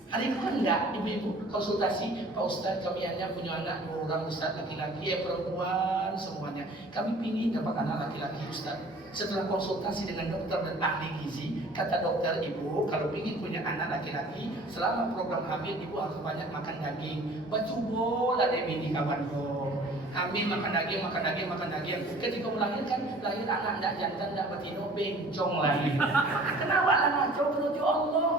Hari itu kan enggak, ibu-ibu konsultasi, Pak Ustadz kami hanya punya anak 2 orang Ustadz laki-laki, perempuan semuanya. Kami ingin dapat anak laki-laki Ustadz. Setelah konsultasi dengan dokter dan ahli gizi, kata dokter, ibu kalau ingin punya anak laki-laki, selama program hamil ibu harus banyak makan daging. Bacubo lah deh bini kawan ko. Hamil makan daging, makan daging, makan daging. Ketika melahirkan, lahir anak ndak jantan, ndak betina, bencong lagi. Kenapa lah ngaco menuju Allah?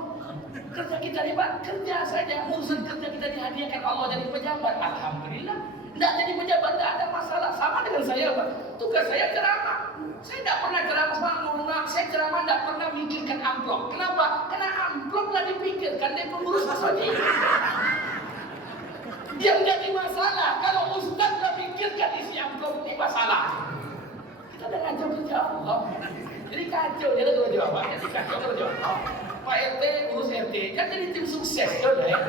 Kerja kita nih Pak, kerja saja. Urusan kerja kita dihadiahkan Allah jadi pejabat. Alhamdulillah. Nggak jadi pejabat, nggak ada masalah. Sama dengan saya Pak. Tugas saya ceramah. Saya tidak pernah ceramah sama orang. Saya ceramah tidak pernah mikirkan amplop. Kenapa? Karena amplop lah dipikirkan dari pengurus masjid. Dia menjadi masalah. Kalau ustaz lah pikirkan isi amplop ini masalah. Kita udah ngacau kerja Allah. Jadi kacau. Jadi kerja apa? Jadi kacau kerja Allah. Pak RT urus RT. Kan jadi tim sukses. Ya,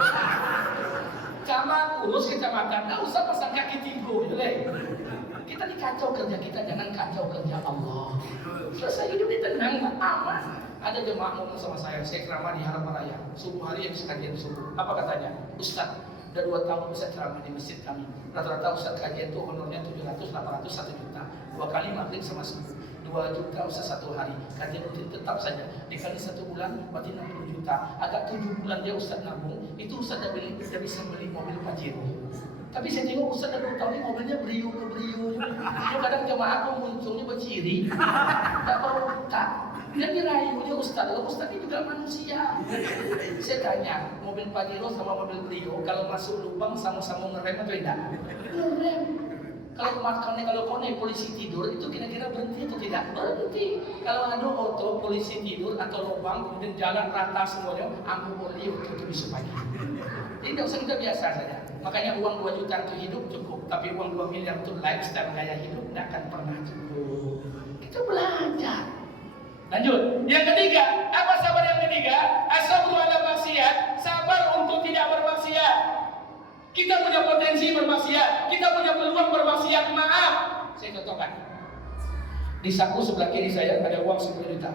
camat urus kecamatan. Nggak usah pasang kaki tinggu. Ya, kita dikacau kerja kita, jangan kacau kerja Allah. Selesai hidup ini tenang, aman. Ada jemaah ngomong sama saya ceramah di Harapan Raya. Subuh hari yang kajian subuh. Apa katanya? Ustaz, udah 2 tahun bisa ceramah di masjid kami. Rata-rata Ustaz kajian itu honornya 700, 800, 1 juta. 2 kali maghrib sama subuh. 2 juta Ustaz 1 hari. Kajian rutin tetap saja. Dikali 1 bulan, berarti 60 juta. Agak 7 bulan dia Ustaz nabung. Itu Ustaz udah bisa beli mobil Pajero. Tapi saya tengok Ustaz dah 2 tahun ini mobilnya Brio ke Brio. Kadang jemaah aku munculnya berciri. Tak tahu tak. Dia dirayunya Ustaz. Kalau Ustaz ini juga manusia. Saya tanya, mobil Pajero sama mobil Brio kalau masuk lubang sama-sama ngerem atau tidak? Ngerem. Kalau kone polisi tidur itu kira-kira berhenti atau tidak? Berhenti. Kalau ada auto polisi tidur atau lubang kemudian jalan rata semuanya, aku boleh untuk bisa pagi. Jadi tidak usah kita biasa saja. Makanya uang 2 juta untuk hidup cukup, tapi uang 2 miliar untuk lifestyle gaya hidup tidak akan pernah cukup. Kita belajar. Lanjut. Yang ketiga, apa sabar yang ketiga? As-sabru ala maksiat, sabar untuk tidak bermaksiat. Kita punya potensi bermaksiat, kita punya peluang bermaksiat. Maaf, saya contohkan. Di saku sebelah kiri saya ada uang 10 juta.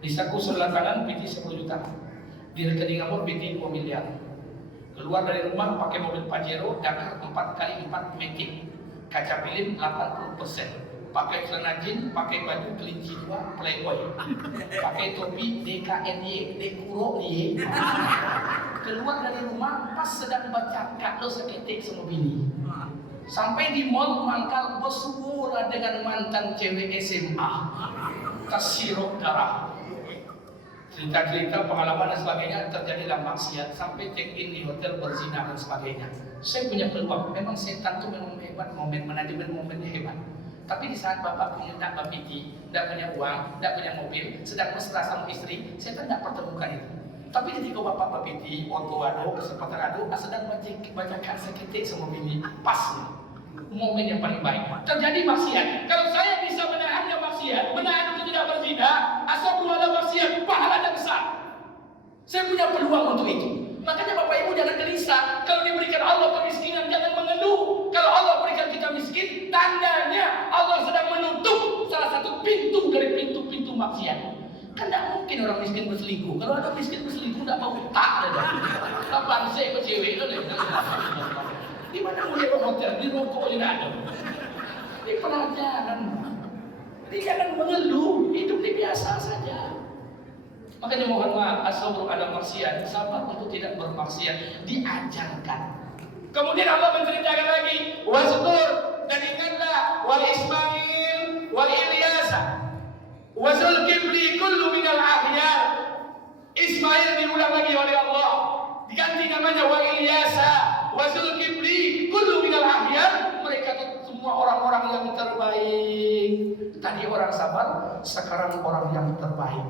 Di saku sebelah kanan PT 10 juta. Di rekening amor PT 2 miliar. Keluar dari rumah pakai mobil Pajero Dakar 4x4 Matic, kaca film 80%. Pakai celana jeans, pakai baju kelinci 2 Playboy, pakai topi DKNY, Dekuro nih. Keluar dari rumah pas sedang baca kaklo seketik sama bini. Sampai di mall mangkal bersuara dengan mantan cewek SMA. Kasirok darah. Cerita-cerita pengalaman dan sebagainya terjadilah maksiat sampai check in di hotel berzina dan sebagainya. Saya punya peluang. Memang setan itu memang hebat, manajemen momennya hebat. Tapi di saat bapak punya tidak bapiti, tidak punya uang, tidak punya mobil, sedang mesra sama istri, setan tidak pertemukan itu. Tapi ketika bapak bapiti, ortu ado, kesempatan ado, sedang baca seketik sama bini, pas momen yang paling baik. Terjadi maksiat. Kalau saya bisa menahannya maksiat, menahan untuk tidak berzina, asal ada maksiat, pahalanya besar. Saya punya peluang untuk itu. Makanya Bapak Ibu jangan gelisah. Kalau diberikan Allah kemiskinan, jangan mengeluh. Kalau Allah berikan kita miskin, tandanya Allah sedang menutup salah satu pintu dari pintu-pintu maksiat. Kan tidak mungkin orang miskin berselingkuh. Kalau ada miskin berselingkuh, tidak mau tak ada. Kapan saya ke cewek itu? Di mana boleh ke hotel? Di rokok aja tidak ada. Ini pelajaran. Jadi jangan mengeluh. Hidup ini biasa saja. Makanya mohon maaf, as-sabru ala maksiat, sabar untuk tidak bermaksiat diajarkan. Kemudian Allah menceritakan lagi, wazkur, dan ingatlah wal Ismail wal Ilyasa wa Zulkifli kullu minal akhyar. Ismail diulang lagi oleh Allah, diganti namanya wa Ilyasa wa Zulkifli kullu minal akhyar. Mereka semua orang-orang yang terbaik. Tadi orang sabar, sekarang orang yang terbaik.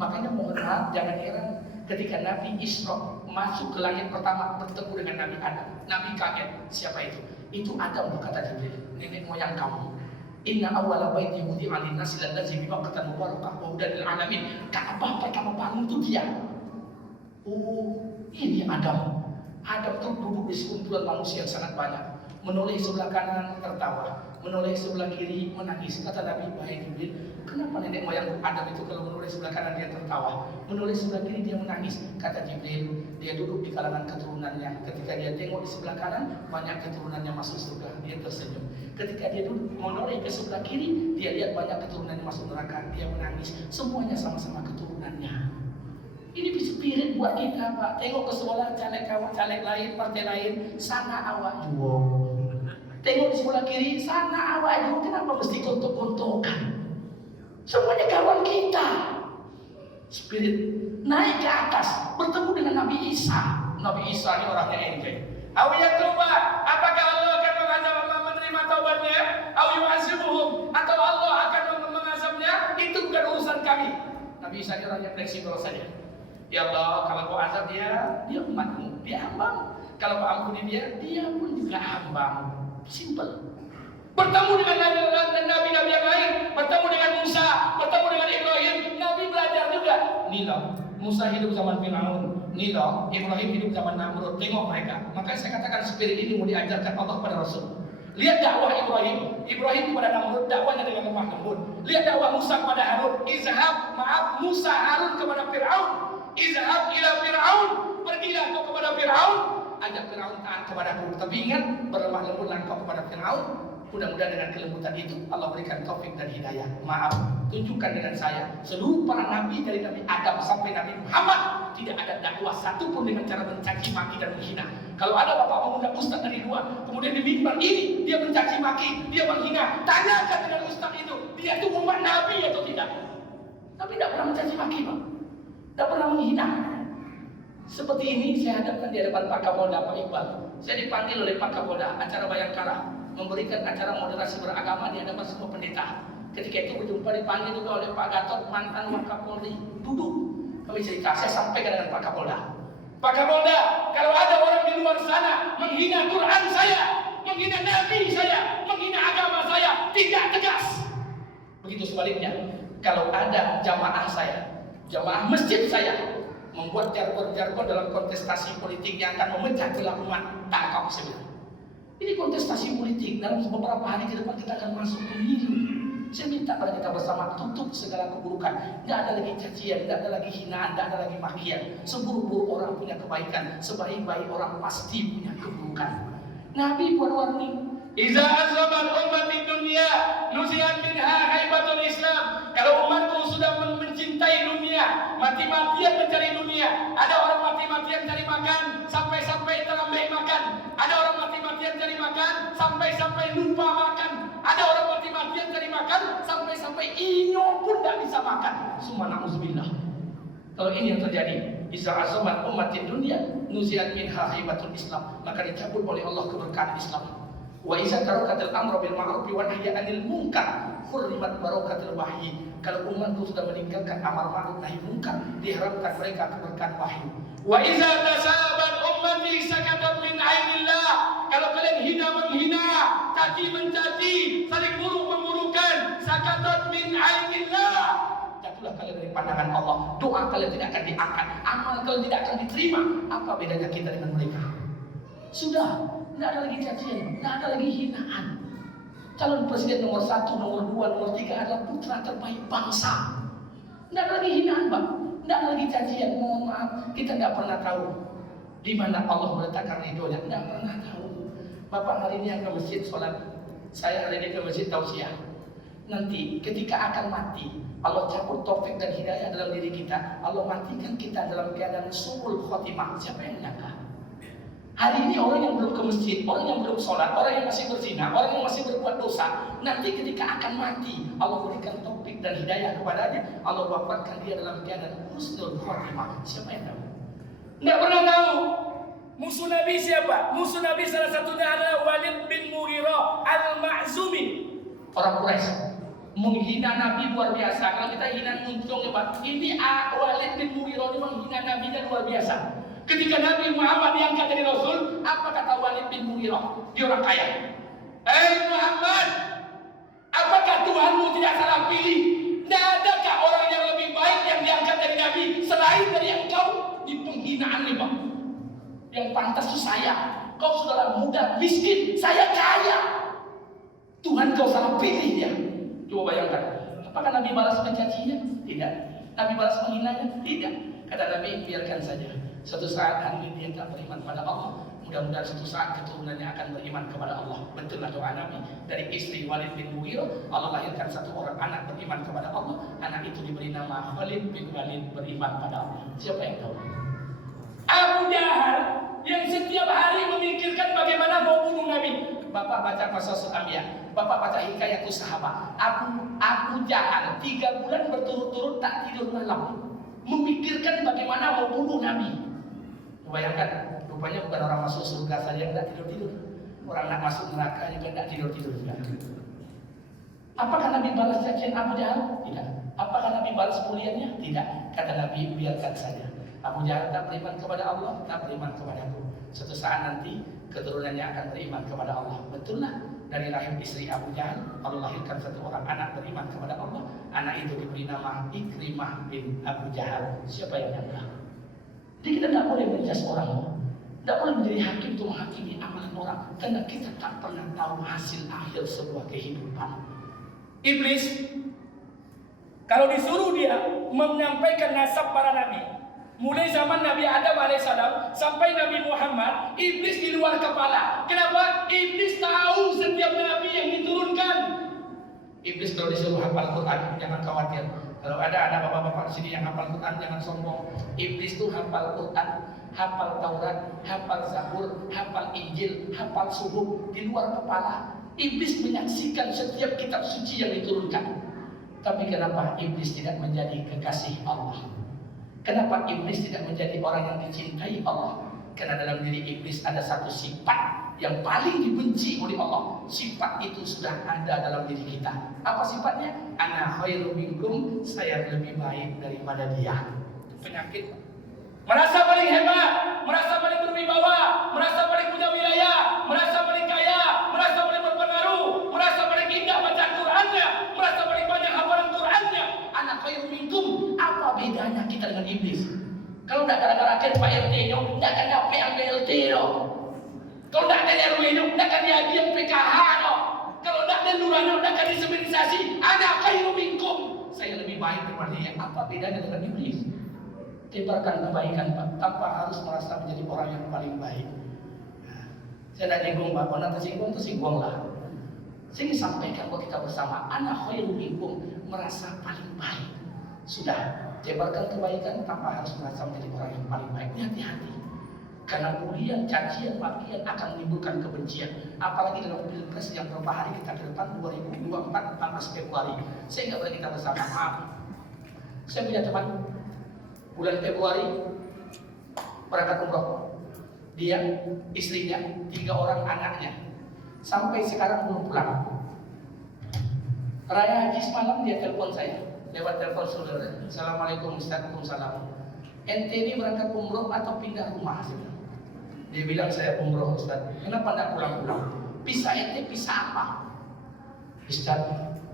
Makanya mohon maaf, jangan heran ketika Nabi Isra masuk ke langit pertama bertemu dengan Nabi Adam. Nabi kaget, siapa itu? Itu Adam, kata Jibril, nenek moyang kamu. Inna awwala baiti wudi'a lin-nasi lalladzi bi Bakkah mubarakah wa hudan lil alamin. Ka'bah pertama bangun itu dia. Oh, ini Adam. Adam tuh duduk di di sekumpulan manusia yang sangat banyak. Menoleh sebelah kanan tertawa, menoleh sebelah kiri menangis. Kata Nabi, wahai Jibril, kenapa nenek moyang Adam itu kalau menoleh sebelah kanan dia tertawa, menoleh sebelah kiri dia menangis? Kata Jibril, dia duduk di kalangan keturunannya. Ketika dia tengok di sebelah kanan, banyak keturunannya masuk surga, dia tersenyum. Ketika dia duduk menoleh ke sebelah kiri, dia lihat banyak keturunannya masuk neraka, dia menangis. Semuanya sama-sama keturunannya. Ini spirit buat kita, Pak. Tengok ke sebelah caleg lain, partai lain, sana awak juga. Tengok di sebelah kiri, sana awak juga. Kenapa mesti kontok-kontokan? Semuanya kawan kita. Spirit naik ke atas, bertemu dengan Nabi Isa. Nabi Isa ini orangnya ente. Awiyat taubat, apakah Allah akan menerima taubatnya? Awiyazibuhum, atau Allah akan mengazabnya? Itu bukan urusan kami. Nabi Isa ini orangnya fleksibel saja. Ya Allah, kalau kau azab dia umatmu, dia hambamu. Kalau kau ampuni dia pun juga hambamu. Simple. Bertemu dengan nabi-nabi yang lain, bertemu dengan Musa, bertemu dengan Ibrahim, Nabi belajar juga. Nila, Musa hidup zaman Fir'aun, Nila, Ibrahim hidup zaman Namrud. Tengok mereka. Makanya saya katakan spirit ini mau diajarkan Allah kepada Rasul. Lihat dakwah Ibrahim kepada Namrud, dakwahnya dengan lemah lembut. Lihat dakwah Musa kepada Harun, Musa Harun kepada Fir'aun. Izhab ila Fir'aun, pergilah kau kepada Fir'aun, ajak Fir'aun taat kepadaku. Tapi ingat, berlemah lembutlah kau kepada Fir'aun. Mudah-mudahan dengan kelembutan itu Allah berikan taufik dan hidayah. Maaf, tunjukkan dengan saya seluruh para nabi dari Nabi Adam sampai Nabi Muhammad tidak ada dakwah satu pun dengan cara mencaci maki dan menghina. Kalau ada bapak mengundang ustaz dari luar, kemudian di mimbar ini dia mencaci maki, dia menghina, tanyakan dengan ustaz itu, dia itu umat nabi atau tidak? Tapi tidak pernah mencaci maki, Pak. Tidak pernah menghina. Seperti ini saya hadapkan di hadapan Pak Kapolda, Pak Iqbal. Saya dipanggil oleh Pak Kapolda acara Bayangkara, memberikan acara moderasi beragama di hadapan semua pendeta. Ketika itu berjumpa dipanggil juga oleh Pak Gatot, mantan Wakapolri. Duduk kami cerita, saya sampaikan dengan Pak Kapolda. Pak Kapolda, kalau ada orang di luar sana menghina Quran saya, menghina Nabi saya, menghina agama saya, tidak tegas. Begitu sebaliknya, kalau ada jamaah saya, jamaah masjid saya membuat jargon-jargon dalam kontestasi politik yang akan memecah belah umat, tangkap saya. Ini kontestasi politik, dalam beberapa hari ke depan kita akan masuk pemilu. Saya minta pada kita bersama tutup segala keburukan. Tidak ada lagi cacian, tidak ada lagi hinaan, tidak ada lagi makian. Seburuk-buruk orang punya kebaikan, sebaik-baik orang pasti punya keburukan. Nabi buat warning. Iza azabat ummati dunia nusihan minha haibatul Islam. Kalau umatku sudah mencintai dunia, mati-matian mencari dunia. Ada orang mati-matian cari makan sampai-sampai terlambat makan. Ada orang mati-matian cari makan sampai-sampai lupa makan. Ada orang mati-matian cari makan sampai-sampai inyo pun tidak bisa makan. Summa na'udzubillah. Kalau ini yang terjadi, iza azabat ummati dunia nusihan minha haibatul Islam, maka dicabut oleh Allah keberkahan Islam. Wa iza tarakatil amru bil ma'ruf wa nahyi 'anil munkar hurrimat barakatul wahyi. Kalau umatku sudah meninggalkan amar ma'ruf nahi munkar, diharapkan mereka keberkahan wahyu. Wa iza tasabat ummati sakatat min 'ainillah. Kalau kalian hina menghina, caci mencaci, saling buruk memburukan, sakatat min 'ainillah. Jatuhlah kalian dari pandangan Allah. Doa kalian tidak akan diangkat, amal kalian tidak akan diterima. Apa bedanya kita dengan mereka? Sudah, tidak ada lagi cacian, tidak ada lagi hinaan. Calon presiden nomor 1, nomor 2, nomor 3 adalah putra terbaik bangsa. Tidak ada lagi hinaan, Pak. Tidak ada lagi cacian. Mohon maaf, kita tidak pernah tahu di mana Allah meletakkan ridhonya. Tidak pernah tahu. Bapak hari ini yang ke masjid sholat, saya hari ini ke masjid tausiah. Nanti ketika akan mati, Allah cabut taufik dan hidayah dalam diri kita. Allah matikan kita dalam keadaan suul khotimah. Siapa yang menyangka? Hari ini orang yang belum ke masjid, orang yang belum sholat, orang yang masih berzina, orang yang masih berbuat dosa, nanti ketika akan mati, Allah berikan taufik dan hidayah kepadanya. Allah wafatkan dia dalam keadaan husnul khotimah. Siapa yang tahu? Tidak pernah tahu. Musuh Nabi siapa? Musuh Nabi salah satunya adalah Walid bin Mughirah al-Ma'zumi, orang Quraisy. Menghina Nabi luar biasa. Kalau kita hina muncung, Pak, ini Walid bin Mughirah ini menghina Nabi dan luar biasa. Ketika Nabi Muhammad diangkat jadi Rasul, apa kata Walid bin Mughirah? Dia orang kaya. Muhammad, apakah Tuhanmu tidak salah pilih? Tidak adakah orang yang lebih baik yang diangkat dari Nabi selain dari engkau? Di penghinaan nih, Pak. Yang pantas itu saya. kau saudara muda miskin, saya kaya. Tuhan kau salah pilih dia. Coba bayangkan, apakah Nabi balas mencacinya? Tidak. Nabi balas menghinanya? Tidak. Kata Nabi, biarkan saja. Suatu saat nanti dia tak beriman pada Allah. Mudah-mudahan suatu saat keturunannya akan beriman kepada Allah. Betullah doa Nabi. Dari istri Walid bin Mughirah, Allah lahirkan satu orang anak beriman kepada Allah. Anak itu diberi nama Khalid bin Walid, beriman pada Allah. Siapa yang tahu? Abu Jahal yang setiap hari memikirkan bagaimana mau bunuh Nabi. Bapak baca Qasasul Anbiya, Bapak baca Hikayatus Sahabat. Abu Jahal 3 bulan berturut-turut tak tidur malam, memikirkan bagaimana mau bunuh Nabi. Bayangkan, rupanya bukan orang masuk surga saja yang tidak tidur-tidur, orang nak masuk neraka juga tidak tidur-tidur juga. Apakah Nabi balas cacian Abu Jahal? Tidak. Apakah Nabi balas puliannya? Tidak. Kata Nabi, biarkan saja. Abu Jahal tak beriman kepada Allah, tak beriman kepada aku. Suatu saat nanti keturunannya akan beriman kepada Allah. Betullah, dari rahim istri Abu Jahal, Allah lahirkan satu orang anak beriman kepada Allah. Anak itu diberi nama Ikrimah bin Abu Jahal. Siapa yang nyangka? Jadi kita tidak boleh menjudge orang, tidak boleh menjadi hakim untuk menghakimi amalan orang, karena kita tak pernah tahu hasil akhir sebuah kehidupan. Iblis, kalau disuruh dia menyampaikan nasab para nabi, mulai zaman Nabi Adam alaihissalam sampai Nabi Muhammad, iblis di luar kepala. Kenapa? Iblis tahu setiap nabi yang diturunkan. Iblis kalau disuruh hafal Quran, jangan khawatir. Kalau ada bapak-bapak di sini yang hafal Quran, jangan sombong. Iblis tuh hafal Quran, hafal Taurat, hafal Zabur, hafal Injil, hafal Suhuf di luar kepala. Iblis menyaksikan setiap kitab suci yang diturunkan. Tapi kenapa iblis tidak menjadi kekasih Allah? Kenapa iblis tidak menjadi orang yang dicintai Allah? Karena dalam diri iblis ada satu sifat yang paling dibenci oleh Allah. Sifat itu sudah ada dalam diri kita. Apa sifatnya? Ana khairum minkum, saya lebih baik daripada dia. Penyakit. Merasa paling hebat, merasa paling berwibawa, merasa paling punya wilayah, merasa paling kaya, merasa paling berpengaruh, merasa paling indah baca Qurannya, merasa paling banyak hafalan Qurannya. Ana khairum minkum. Apa bedanya kita dengan iblis? Kalau tidak gara-gara Pak RT nya, tidak akan dapat yang BLT nya. Kalau tidak ada RW nya, tidak akan jadi yang PKH nya. Kalau tidak ada lurah nya, tidak akan diseminisasi. Ana khairum minkum. Saya lebih baik daripada dia. Apa bedanya dengan iblis? Tebarkan kebaikan, Pak, tanpa harus merasa menjadi orang yang paling baik. Nah, saya tidak nyinggung, Pak. Kalau nanti tersinggung lah. Saya ingin sampaikan buat kita bersama. Ana khairum minkum, merasa paling baik. Sudah, tebarkan kebaikan tanpa harus merasa menjadi orang yang paling baik. Hati-hati. Karena bulian, cacian, makian akan menimbulkan kebencian. Apalagi dalam pilpres yang beberapa hari kita ke depan, 2024, 14 Februari. Sehingga boleh kita bersama, maaf. Saya punya teman, bulan Februari berangkat umroh. Dia, istrinya, 3 orang anaknya. Sampai sekarang belum pulang. Raya Haji semalam dia telepon saya. Lewat telepon saudara. Assalamualaikum Ustaz, Waalaikumsalam. Ente ini berangkat umroh atau pindah rumah? Dia bilang saya umroh Ustaz. Kenapa tidak pulang-pulang? Pisah ente, pisah apa? Ustaz,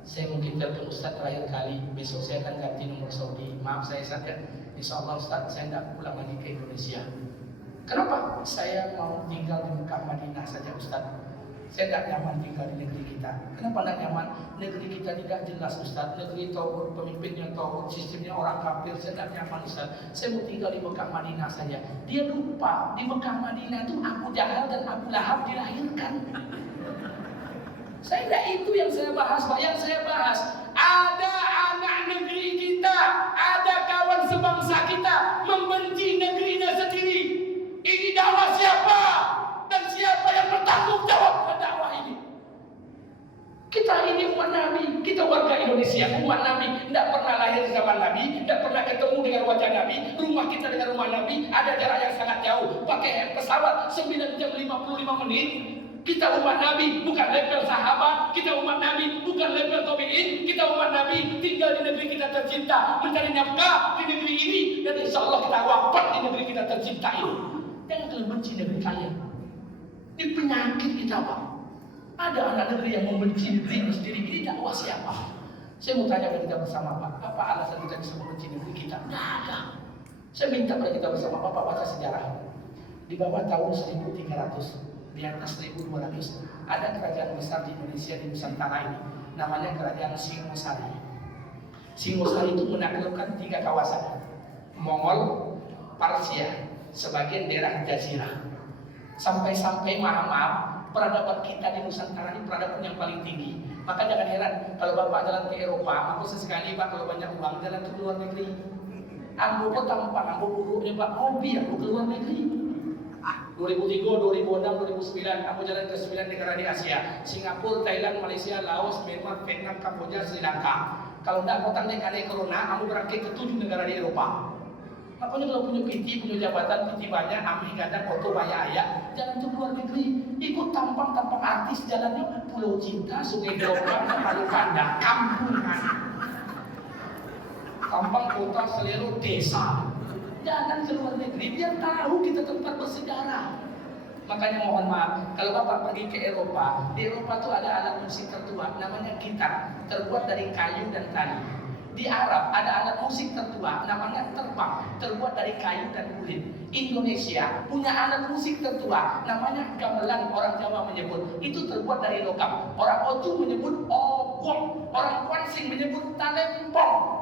saya mungkin telepon Ustaz terakhir kali. Besok saya akan ganti nomor Saudi. Maaf saya saja. Insya Allah Ustaz, saya tidak pulang lagi ke Indonesia. Kenapa? Saya mau tinggal di Mekah Madinah saja Ustaz. Saya tidak nyaman tinggal di negeri kita. Kenapa tidak nyaman? Negeri kita tidak jelas Ustaz. Negeri tauhid, pemimpinnya tauhid, sistemnya orang kafir. Saya tidak nyaman Ustaz. Saya mau tinggal di Mekah Madinah saja. Dia lupa di Mekah Madinah itu Abu Jahal dan Abu Lahab dilahirkan. Saya tidak itu yang saya bahas, Pak. Yang saya bahas ada anak negeri kita, ada kawan sebangsa kita membenci negerinya sendiri. Ini dakwah siapa? Dan siapa yang bertanggung jawab pada dakwah ini? Kita ini umat Nabi, kita warga Indonesia, umat Nabi, tidak pernah lahir zaman Nabi, tidak pernah ketemu dengan wajah Nabi. Rumah kita dengan rumah Nabi ada jarak yang sangat jauh. Pakai pesawat 9 jam 55 menit. Kita umat Nabi, bukan level sahabat. Kita umat Nabi, bukan level tabi'in. Kita umat Nabi, tinggal di negeri kita tercinta, mencari nafkah di negeri ini, dan insya Allah kita wafat di negeri kita tercinta ini. Jangan kalian benci negeri kalian. Ini penyakit kita, Pak. Ada anak negeri yang membenci negeri sendiri. Ini dakwah siapa? Saya mau tanya kepada kita bersama, Pak. Apa alasan kita bisa membenci negeri kita? Tidak ada. Saya minta kepada kita bersama, Bapak baca sejarah. Di bawah tahun 1300, di atas 1200. Ada kerajaan besar di Indonesia, di Nusantara ini, namanya kerajaan Singosari. Singosari itu menaklukkan 3 kawasan, Mongol, Parsia, sebagian daerah Jazirah. Sampai-sampai maaf, peradaban kita di Nusantara ini peradaban yang paling tinggi. Maka jangan heran kalau Bapak jalan ke Eropa, aku sesekali Pak kalau banyak uang jalan ke luar negeri. Ambo kok tampang, ambo buruknya Pak, hobi aku ke luar negeri. 2003, 2006, 2009, aku jalan ke 9 negara di Asia, Singapura, Thailand, Malaysia, Laos, Myanmar, Vietnam, Kamboja, Sri Lanka. Kalau tidak mau tanya karena corona, aku berangkat ke 7 negara di Eropa. Makanya kalau punya PT, punya jabatan, PT banyak, ambil ganda, foto banyak ayat, jalan ke luar negeri, ikut tampang-tampang artis, jalannya Pulau Cinta, Sungai Gelombang, Palu Kanda, kampungan, tampang kota, seluruh desa. Jangan ke luar negeri, biar tahu kita tempat bersejarah. Makanya mohon maaf, kalau Bapak pergi ke Eropa, di Eropa itu ada alat musik tertua, namanya gitar, terbuat dari kayu dan tali. Di Arab ada alat musik tertua, namanya terbang, terbuat dari kayu dan kulit. Indonesia punya alat musik tertua, namanya gamelan, orang Jawa menyebut, itu terbuat dari logam. Orang Oju menyebut obong, orang Kwansing menyebut talempong.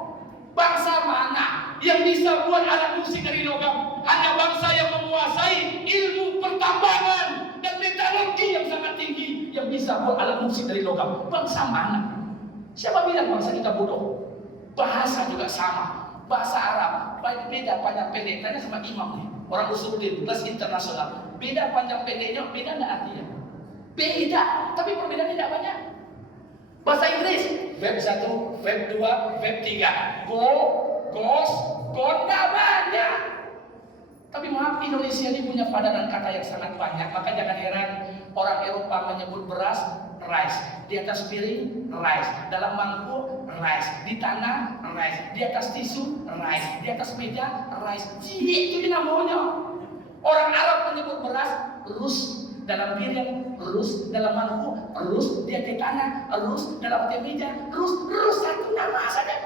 Bangsa mana yang bisa buat alat musik dari logam? Hanya bangsa yang menguasai ilmu pertambangan dan metalurgi yang sangat tinggi yang bisa buat alat musik dari logam. Bangsa mana? Siapa bilang bangsa kita bodoh? Bahasa juga sama. Bahasa Arab beda panjang pendek. Tanya sama imam nih, orang Usuluddin kelas internasional. Beda panjang pendeknya, beda enggak artinya? Beda, tapi perbedaannya tidak banyak. Bahasa Inggris, verb 1, verb 2, verb 3. Go, goes, gone, nggak banyak. Tapi maaf, Indonesia ini punya padanan kata yang sangat banyak. Maka jangan heran orang Eropa menyebut beras rice, di atas piring rice, dalam mangkuk rice, di tanah rice, di atas tisu rice, di atas meja rice. Itu namanya. Orang Arab menyebut beras rus, dalam piring rus, dalam mangkuk rus, di atas tanah rus, dalam meja rus, satu nama saja.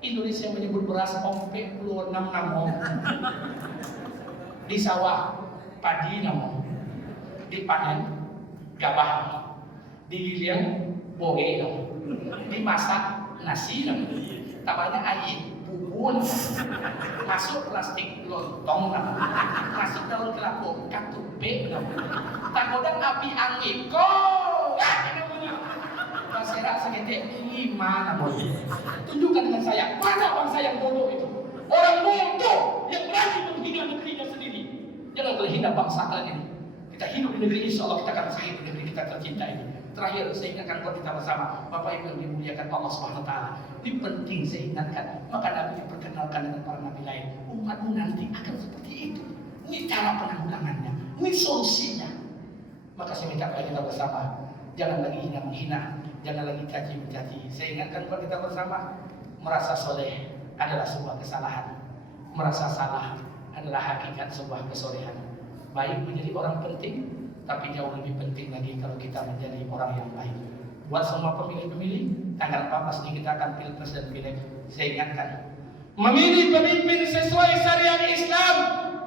Indonesia menyebut beras ompe 26 nama. Di sawah padi nama, dipanen gabah nama, digiling boge nama, dimasak nasi nama, tambahnya air bubur nama, masuk plastik lontong nama, masuk daun kelapa katupe nama, tagodang api angin kok namanya. Masyarakat segetek 5 namanya. Tunjukkan dengan saya, mana bangsa yang bodoh itu? Orang bodoh yang berani menghina negerinya sendiri. Jangan menghina bangsa kalian ini. Kita hidup di negeri, insya Allah kita akan sahih di negeri kita tercinta ini. Terakhir saya ingatkan buat kita bersama, Bapak Ibu yang dimuliakan Allah Subhanahu Wa Taala. Ini penting saya ingatkan. Maka Nabi diperkenalkan dengan para nabi lain. Umatmu nanti akan seperti itu. Ini cara penanggulangannya, ini solusinya. Maka saya minta kepada kita bersama, jangan lagi hina menghina, jangan lagi caci mencaci. Saya ingatkan buat kita bersama, merasa soleh adalah sebuah kesalahan, merasa salah adalah hakikat sebuah kesolehan. Baik menjadi orang penting, tapi jauh lebih penting lagi kalau kita menjadi orang yang baik. Buat semua pemilih-pemilih, tanggal 14 ini kita akan pilpres dan pileg. Saya ingatkan, memilih pemimpin sesuai syariat Islam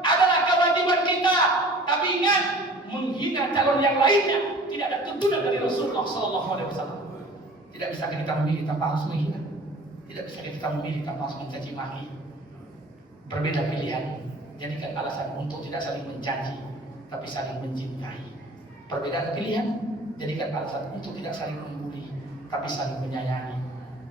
adalah kewajiban kita. Tapi ingat, menghina calon yang lainnya tidak ada tuntunan dari Rasulullah SAW. Tidak bisa kita memilih tanpa harus menghina. Tidak bisa kita memilih tanpa harus mencaci maki. Berbeda pilihan, jadikan alasan untuk tidak saling mencaci, tapi saling mencintai. Perbedaan pilihan, jadikan alasan untuk tidak saling membuli, tapi saling menyayangi.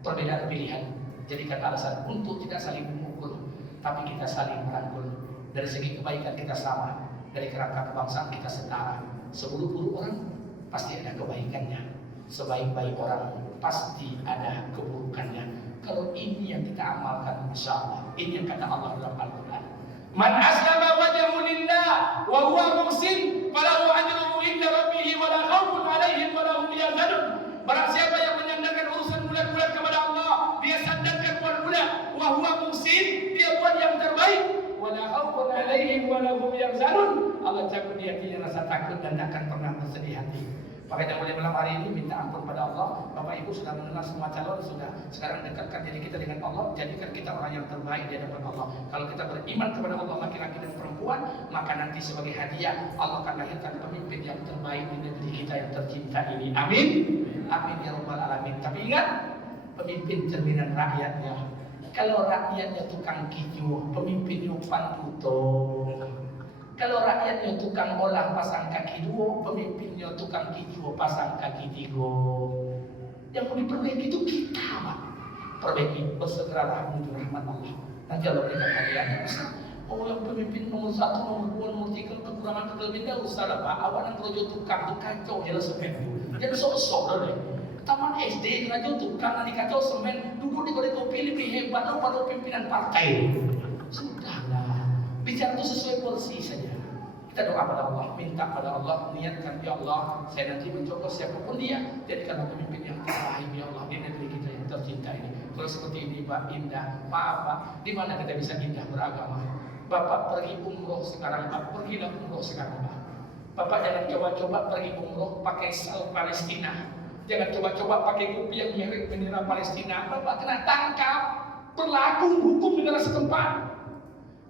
Perbedaan pilihan, jadikan alasan untuk tidak saling memukul, tapi kita saling merangkul. Dari segi kebaikan kita sama, dari kerangka kebangsaan kita setara. Seburuk-buruk orang pasti ada kebaikannya, sebaik-baik orang pasti ada keburukannya. Kalau ini yang kita amalkan, Masya Allah, ini yang kata Allah dalam Al-Quran. Man aslama wajhahu lillah wa huwa muhsin falahu ajruhu inda rabbih wa la khaufun 'alaihim wa la hum yahzanun. Barang siapa yang menyandarkan urusan bulan-bulan kepada Allah, dia sandarkan bulan-bulan, wa huwa muhsin, dia buat yang terbaik, wa la khaufun 'alaihim wa la hum yahzanun. Allah cabut di hatinya rasa takut dan tak akan pernah bersedih hati. Maka yang boleh malam hari ini minta ampun pada Allah. Bapak Ibu sudah mengenal semua calon, sudah. Sekarang dekatkan diri kita dengan Allah, jadikan kita orang yang terbaik di hadapan Allah. Kalau kita beriman kepada Allah, laki-laki dan perempuan, maka nanti sebagai hadiah Allah akan lahirkan pemimpin yang terbaik. terbaik di negeri kita yang tercinta ini. Amin. Amin ya rabbal alamin. Tapi ingat, pemimpin cerminan rakyatnya. Kalau rakyatnya tukang kijo, pemimpinnya panduto. Kalau rakyatnya tukang olah pasang kaki dua, pemimpinnya tukang kijo pasang kaki tiga. Yang mau diperbaiki itu kita, Pak. Perbaiki, bersegeralah menuju rahmat Allah. Nanti Allah berikan hadiahnya. Oh, yang pemimpin nomor 1, nomor 2, nomor 3 kekurangan kelebihan dah usah lah, Pak. Awak nak kerja tukang tu kacau je lah semen. Jadi sok-sok dah deh. Taman SD kerja tukang nak dikacau semen, duduk di kedai kopi lebih hebat daripada pimpinan partai. Sudahlah. Bicara itu sesuai porsi saja. Kita doa pada Allah, minta pada Allah, niatkan ya Allah, saya nanti mencoba siapapun dia, jadikanlah pemimpin yang terbaik ya Allah di negeri kita yang tercinta ini. Kalau seperti ini Pak, indah, maaf Pak, di mana kita bisa indah beragama? Bapak pergi umroh sekarang Pak, pergilah umroh sekarang Pak. Bapak jangan coba-coba pergi umroh pakai sal Palestina, jangan coba-coba pakai kopi yang merek bendera Palestina. Bapak kena tangkap, berlaku hukum negara setempat.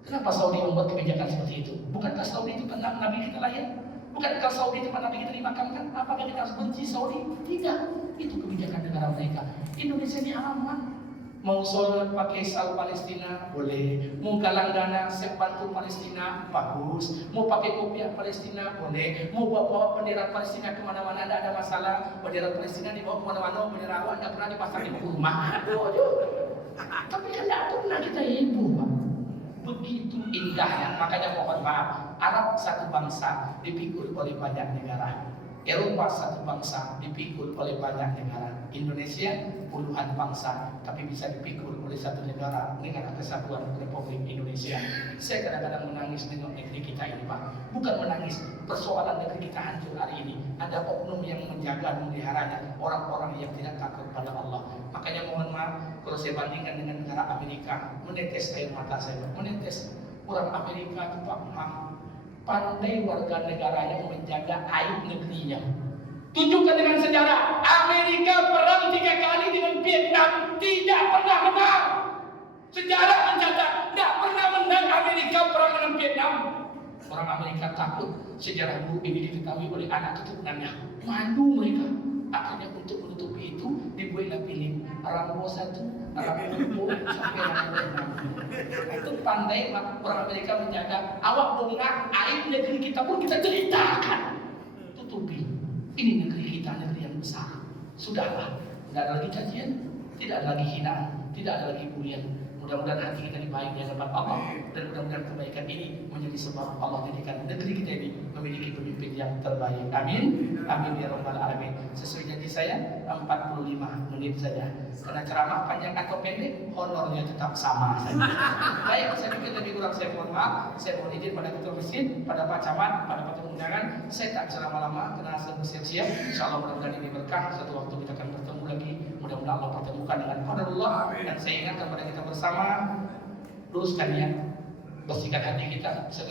Kenapa Saudi membuat kebijakan seperti itu? Bukankah Saudi itu tempat Nabi kita lahir? Bukankah Saudi tempat Nabi kita dimakamkan? Apakah kita harus benci Saudi? Tidak. Itu kebijakan negara mereka. Indonesia ini aman. Mau sholat pakai sal Palestina boleh. Mau galang dana siap bantu Palestina bagus. Mau pakai kopiah Palestina boleh. Mau bawa bendera Palestina kemana-mana tidak ada masalah. Bendera Palestina dibawa kemana-mana. Bendera awak tidak pernah dipasang di rumah. Tapi kan tidak pernah kita hibur Pak. Begitu indahnya, makanya mohon maaf, Arab satu bangsa dipikul oleh banyak negara, Eropa satu bangsa dipikul oleh banyak negara, Indonesia puluhan bangsa tapi bisa dipikul oleh satu negara, Negara Kesatuan Republik Indonesia. Saya kadang-kadang menangis dengan negeri kita ini Pak. Bukan menangis, persoalan negeri kita hancur hari ini. Ada oknum yang menjaga memeliharanya, orang-orang yang tidak takut pada Allah. Makanya mohon maaf kalau saya bandingkan dengan negara Amerika, menetes air mata saya, menetes. Orang Amerika itu Pak pandai warga negaranya menjaga aib negerinya. Tunjukkan dengan sejarah, Amerika perang 3 kali dengan Vietnam, tidak pernah menang. Sejarah mencatat, tidak pernah menang Amerika perang dengan Vietnam. Orang Amerika takut sejarah buruk ini diketahui oleh anak keturunannya. Malu mereka. Akhirnya untuk menutupi itu dibuatlah film Rambo 1, Rambo 2 sampai Rambo 6. Itu pandai orang Amerika menjaga. Awak bongkar aib negeri kita pun kita ceritakan. Tutupi. Ini negeri kita, negeri yang besar. Sudahlah. Tidak ada lagi cacian, tidak ada lagi hinaan, tidak ada lagi bulian. Mudah-mudahan hati kita baik di hadapan Allah, dan mudah-mudahan kebaikan ini menjadi sebab Allah jadikan negeri kita ini memiliki pemimpin yang terbaik. Amin. Amin ya rabbal alamin. Sesuai janji saya 45 menit saja. Karena ceramah panjang atau pendek, honornya tetap sama saja. Baik, saya pikir lebih kurang saya mohon maaf. Saya mohon izin pada ketua masjid, pada Pak Camat, pada Pak Undangan. Saya tak bisa lama-lama karena saya bersiap-siap. Insyaallah mudah-mudahan ini berkah. Suatu waktu kita akan bertemu lagi. Mudah-mudahan Allah pertemukan dengan qadarullah. Dan saya ingatkan kepada kita bersama, luruskan niat, bersihkan hati kita.